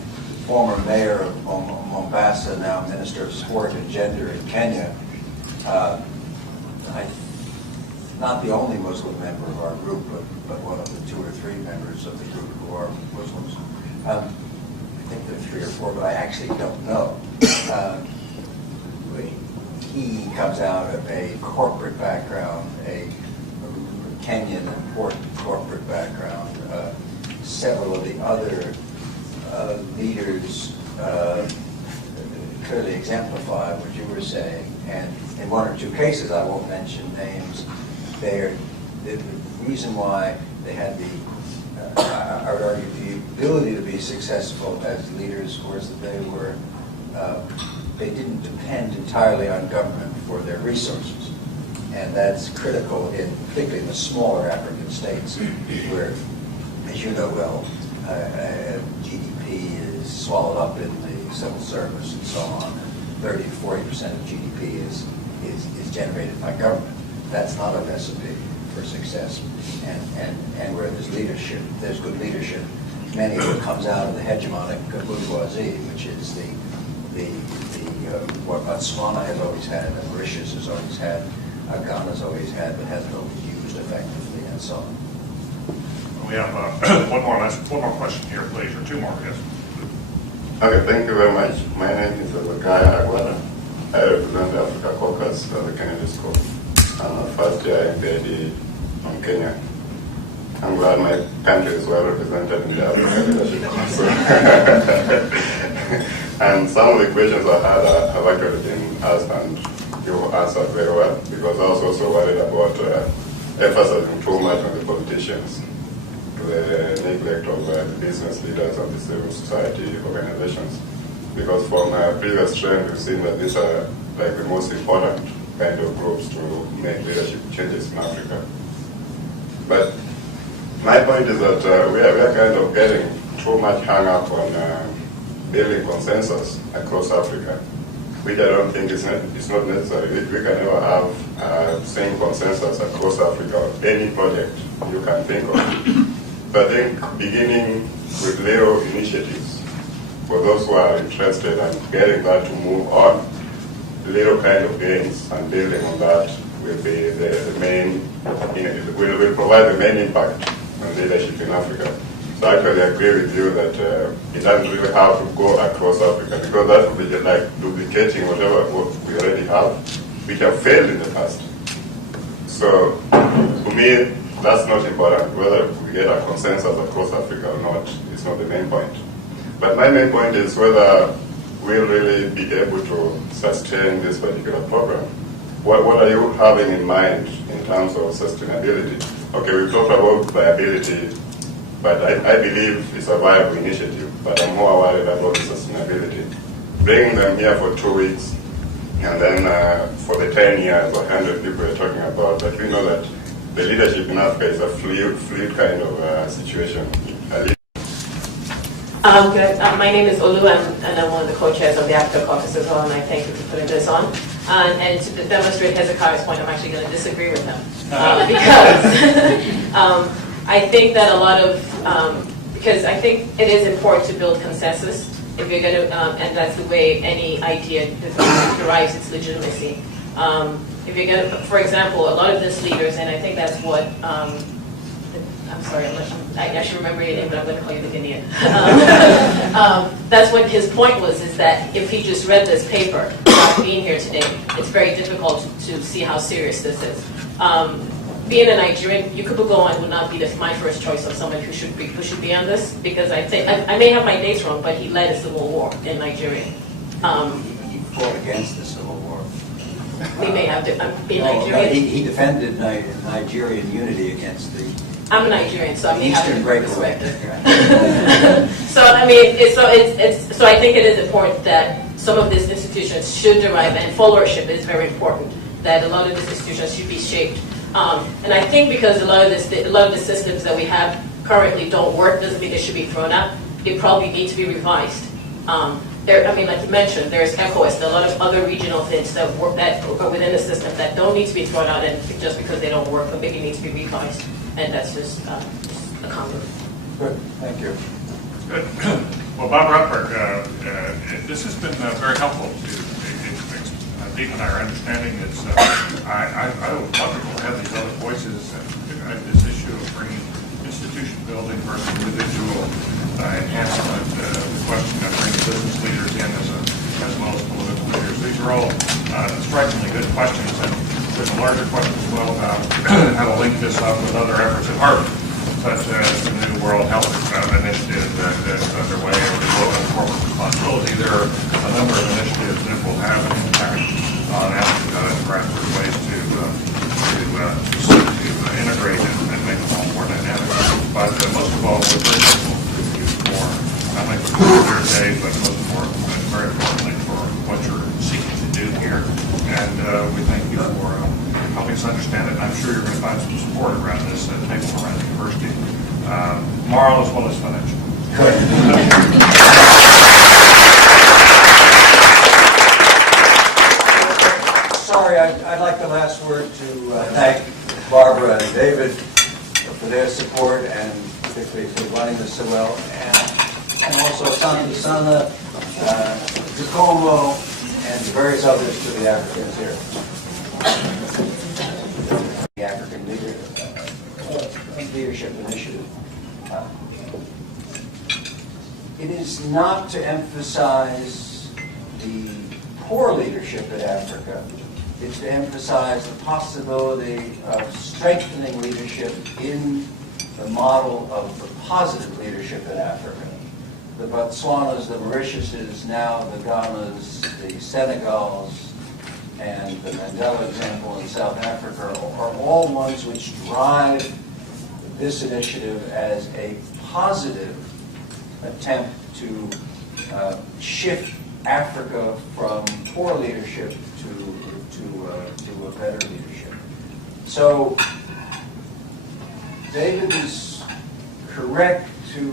former mayor of Mombasa, now Minister of Sport and Gender in Kenya, not the only Muslim member of our group, but one of the 2 or 3 members of the group who are Muslims. I think there are 3 or 4, but I actually don't know. He comes out of a corporate background, a Kenyan important corporate background. Several of the other leaders clearly exemplify what you were saying, and in 1 or 2 cases, I won't mention names, the reason why they had I would argue, the ability to be successful as leaders was that they didn't depend entirely on government for their resources. And that's critical, particularly in the smaller African states, where, as you know well, GDP is swallowed up in the civil service and so on. 30 to 40% of GDP is generated by government. That's not a recipe for success. And where there's leadership, there's good leadership. Many of it comes out of the hegemonic bourgeoisie, which is what Botswana has always had, and Mauritius has always had, Ghana's always had, but hasn't always used effectively, and so on. We have one more question here, please, or 2 more, yes. Okay, thank you very much. My name is Kaya Agwada. I represent the Africa Caucus of the Kennedy School. I'm a first year MPhD from Kenya. I'm glad my country is well represented in the Africa Leadership Council. And some of the questions I had have actually been asked, and you answered very well, because I was also worried about emphasizing too much on the politicians, the neglect of the business leaders and the civil society organizations. Because from previous trend, we've seen that these are like the most important kind of groups to make leadership changes in Africa. But my point is that we are kind of getting too much hung up on building consensus across Africa, which I don't think it's not necessary. We can never have same consensus across Africa on any project you can think of. But I think beginning with little initiatives for those who are interested and getting that to move on, little kind of gains and building on that will be the main, will provide the main impact on leadership in Africa. So I actually agree with you that it doesn't really have to go across Africa, because that would be like duplicating whatever we already have, which have failed in the past. So to me, that's not important. Whether we get a consensus across Africa or not, it's not the main point. But my main point is whether we'll really be able to sustain this particular program. What are you having in mind in terms of sustainability? Okay, we've talked about viability, but I believe it's a viable initiative, but I'm more worried about the sustainability. Bringing them here for 2 weeks, and then for the 10 years or 100 people we're talking about, but we know that the leadership in Africa is a fluid kind of situation. My name is Olu, and I'm one of the co-chairs of the Africa Caucus as well, and I thank you for putting this on. And to demonstrate Hezekiah's point, I'm actually going to disagree with him. Because I think that a lot of, because I think it is important to build consensus if you're going to, and that's the way any idea derives its legitimacy. If you're going to, for example, a lot of these leaders, and I think that's what, I'm sorry, I should remember your name, but I'm going to call you the Guinean. That's what his point was, is that if he just read this paper without being here today, it's very difficult to see how serious this is. being a Nigerian, Yukubu Gowon would not be my first choice of someone who should be on this, because I think I may have my dates wrong, but he led a civil war in Nigeria. He fought against the Civil War. We may have to be No, Nigerian. he defended Nigerian unity against the I'm a Nigerian, so I may have Eastern to breakaway. respect it. So I mean, so I think it is important that some of these institutions should derive, and followership is very important. That a lot of these institutions should be shaped, and I think because a lot of the systems that we have currently don't work, doesn't mean they should be thrown out. They probably need to be revised. I mean, like you mentioned, there's ECOWAS, there are a lot of other regional things that are within the system that don't need to be thrown out, and just because they don't work, but maybe need to be revised. And that's just a comment. Good, thank you. Good. Well, Bob Rotberg, this has been very helpful to deepen our understanding. It's I would love to have these other voices and this issue of bringing institution building versus individual enhancement, the question of bringing business leaders in as well as political leaders. These are all strikingly good questions, and there's a larger question as well about how to link this up with other efforts at Harvard, such as the new World Health Initiative that's underway, or the Global Corporate Responsibility. There are a number of initiatives that will have an impact on grassroots ways to integrate and make them all more dynamic. But most of all, we're very grateful to you for not only for your day, but most importantly, very importantly, for what you're seeking to do here. And we thank you for helping us understand it. And I'm sure you're going to find some support around this at the table around the university, moral as well as financial. Sorry, I'd like the last word to thank Barbara and David for their support, and particularly for running this so well, and also Santa Sana, Giacomo, and various others to the Africans here. The African Leadership Initiative. It is not to emphasize the poor leadership in Africa. It's to emphasize the possibility of strengthening leadership in the model of the positive leadership in Africa. The Botswanas, the Mauritiuses, now the Ghanas, the Senegals, and the Mandela example in South Africa are all ones which drive this initiative as a positive attempt to shift Africa from poor leadership to a better leadership. So David is correct to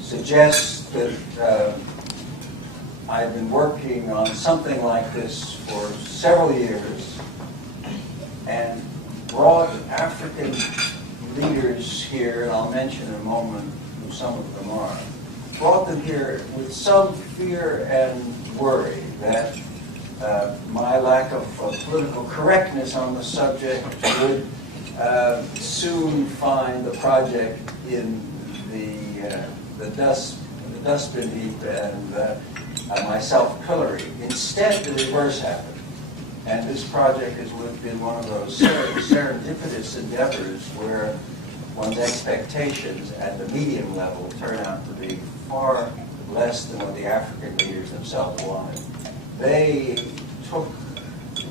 suggest that I've been working on something like this for several years and brought African leaders here, and I'll mention in a moment who some of them are, brought them here with some fear and worry that my lack of political correctness on the subject would soon find the project in the dustbin heap and myself pillory. Instead, the reverse happened. And this project has been one of those serendipitous endeavors where one's expectations at the medium level turn out to be far less than what the African leaders themselves wanted.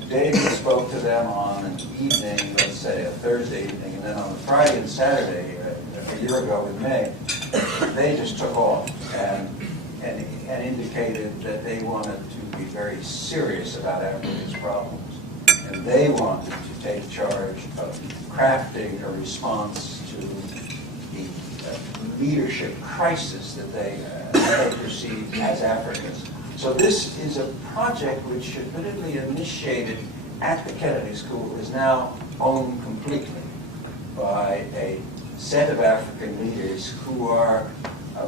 David spoke to them on an evening, let's say a Thursday evening, and then on the Friday and Saturday, a year ago in May, they just took off and indicated that they wanted to be very serious about Africa's problems. And they wanted to take charge of crafting a response to the leadership crisis that they perceive as Africans. So this is a project which, admittedly initiated at the Kennedy School, is now owned completely by a set of African leaders who were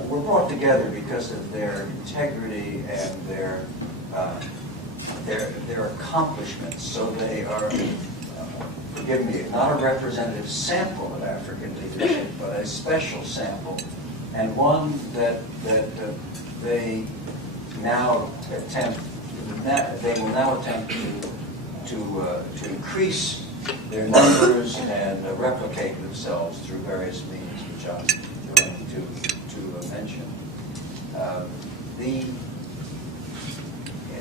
brought together because of their integrity and their accomplishments. So they are, forgive me, not a representative sample of African leadership, but a special sample, and one that they now attempt. They will now attempt to increase their numbers and replicate themselves through various means, which I'm going to mention.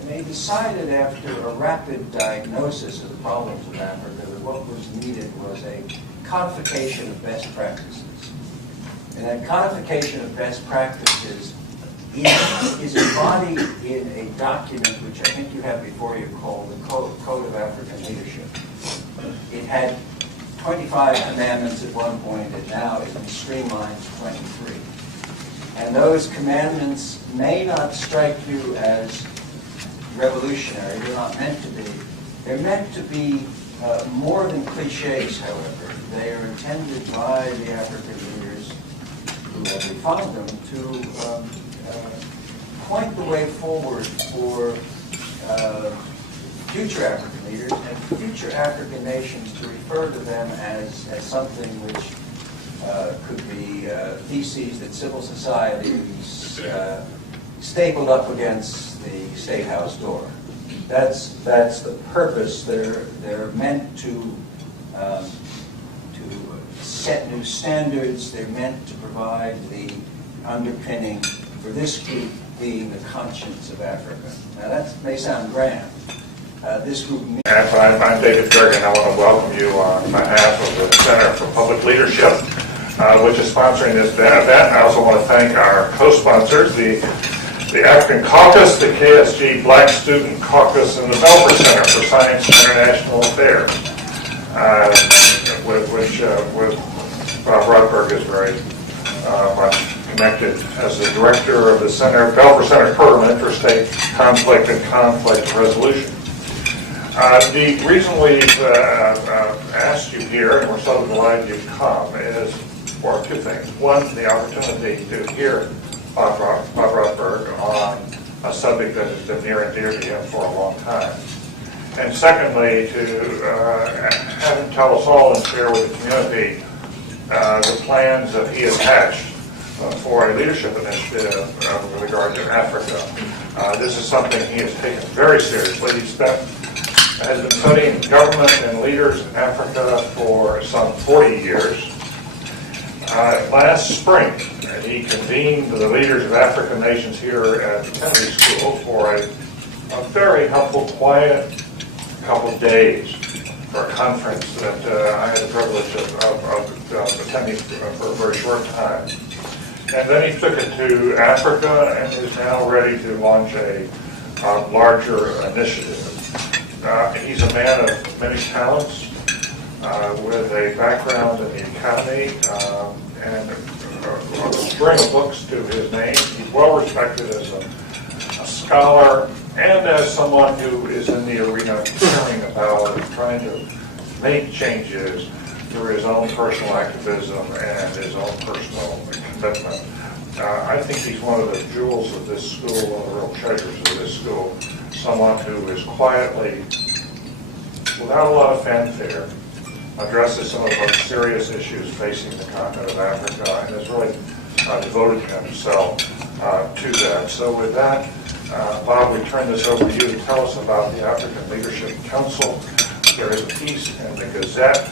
They decided after a rapid diagnosis of the problems of Africa that what was needed was a codification of best practices. And that codification of best practices is embodied in a document which I think you have before you called the Code of African Leadership. It had 25 commandments at one point, and now it's been streamlined to 23. And those commandments may not strike you as revolutionary. They're not meant to be. They're meant to be more than cliches, however. They are intended by the African leaders who have refined them to point the way forward for future African leaders and future African nations to refer to them as something which could be theses that civil society is stapled up against the State House door. That's the purpose. They're meant to set new standards. They're meant to provide the underpinning for this group being the conscience of Africa. Now that may sound grand. This group. I'm David Berg, and I want to welcome you on behalf of the Center for Public Leadership, which is sponsoring this event. I also want to thank our co-sponsors, the African Caucus, the KSG Black Student Caucus, and the Belfer Center for Science and International Affairs, with Bob Rotberg is very much connected as the director of the Belfer Center Program, Intrastate Conflict and Conflict Resolution. The reason we've asked you here, and we're so delighted you've come, is for two things. One, the opportunity to hear Bob Rotberg on a subject that has been near and dear to him for a long time. And secondly, to have him tell us all and share with the community the plans that he has hatched for a leadership initiative with regard to Africa. This is something he has taken very seriously. He has been studying government and leaders in Africa for some 40 years. Last spring, he convened the leaders of African nations here at the Kennedy School for a very helpful, quiet couple of days for a conference that I had the privilege of attending for a very short time. And then he took it to Africa and is now ready to launch a larger initiative. He's a man of many talents, with a background in the economy and a string of books to his name. He's well respected as a scholar and as someone who is in the arena caring about and trying to make changes through his own personal activism and his own personal commitment. I think he's one of the jewels of this school, one of the real treasures of this school, someone who is quietly, without a lot of fanfare, addresses some of the most serious issues facing the continent of Africa and has really devoted himself to that. So with that, Bob, we turn this over to you to tell us about the African Leadership Council. There is a piece in the Gazette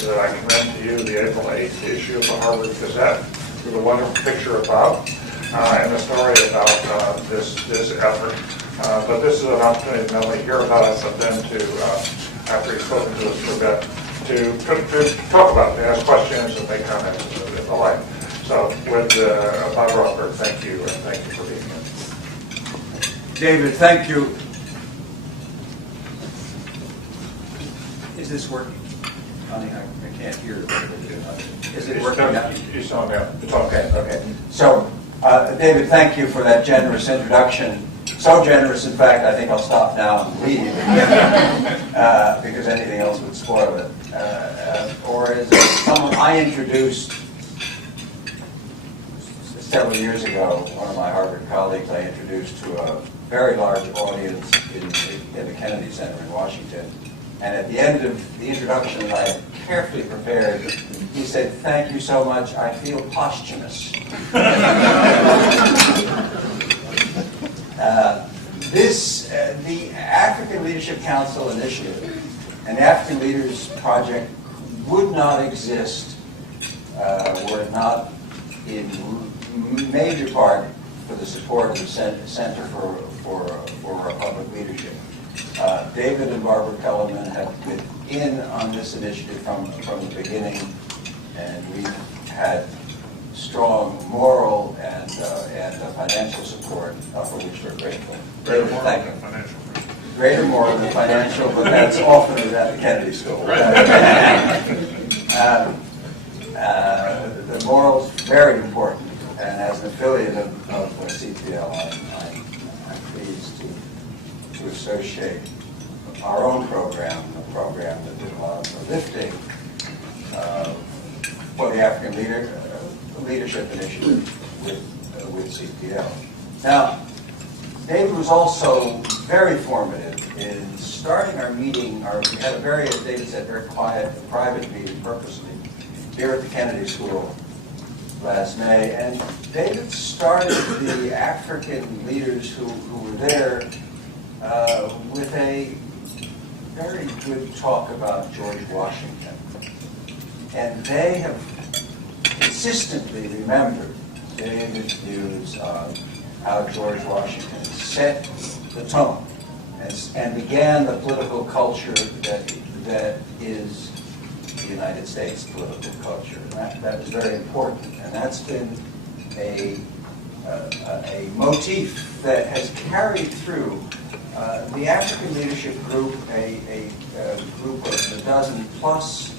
that I commend to you, the April 8th issue of the Harvard Gazette, with a wonderful picture of Bob and a story about this effort. But this is an opportunity to not only hear about it, but then to, after he's spoken to us for a bit, to talk about it, to ask questions and make comments and the like. So with Bob Rotberg, thank you, and thank you for being here. David, thank you. Is this working? I can't hear it. Is it working now? It's on now. It's on. Okay. So, David, thank you for that generous introduction. So generous, in fact, I think I'll stop now and leave because anything else would spoil it. Or as someone I introduced several years ago, one of my Harvard colleagues I introduced to a very large audience in the Kennedy Center in Washington. And at the end of the introduction that I carefully prepared, he said, "Thank you so much, I feel posthumous." The African Leadership Council initiative And the African Leaders Project would not exist were it not in major part for the support of the Center for Public Leadership. David and Barbara Kellerman have been in on this initiative from the beginning, and we've had strong moral and financial support for which we're grateful. Greater moral than financial. Greater moral than financial, but that's often at the Kennedy School. The moral's very important, and as an affiliate of CPL, I'm pleased to associate our own program, a program that did a lot of the lifting for the African Leadership Initiative with CPL. Now, David was also very formative in starting our meeting. We had a very, as David said, very quiet, private meeting purposely here at the Kennedy School last May. And David started the African leaders who were there with a very good talk about George Washington. And they have consistently remembered David's views on how George Washington set the tone and began the political culture that is the United States political culture. And that was very important. And that's been a motif that has carried through the African Leadership Group, a group of a dozen plus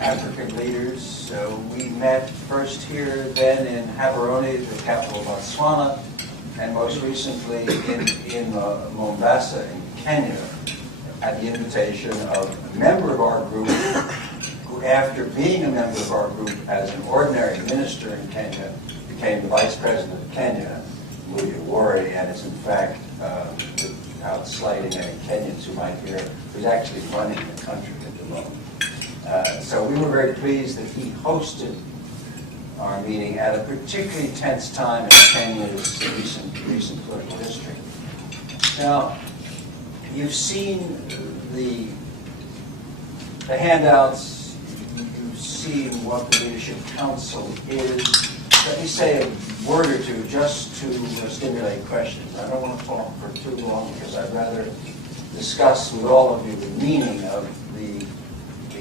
African leaders. So we met first here, then in Gaborone, the capital of Botswana, and most recently in Mombasa in Kenya, at the invitation of a member of our group, who after being a member of our group as an ordinary minister in Kenya, became the vice president of Kenya, Woodrow, and is in fact, without slighting any Kenyans who might hear, who's actually running the country at the moment. So we were very pleased that he hosted our meeting at a particularly tense time in Kenya's recent political history. Now, you've seen the handouts, you've seen what the Leadership Council is. Let me say a word or two just to stimulate questions. I don't want to talk for too long because I'd rather discuss with all of you the meaning of the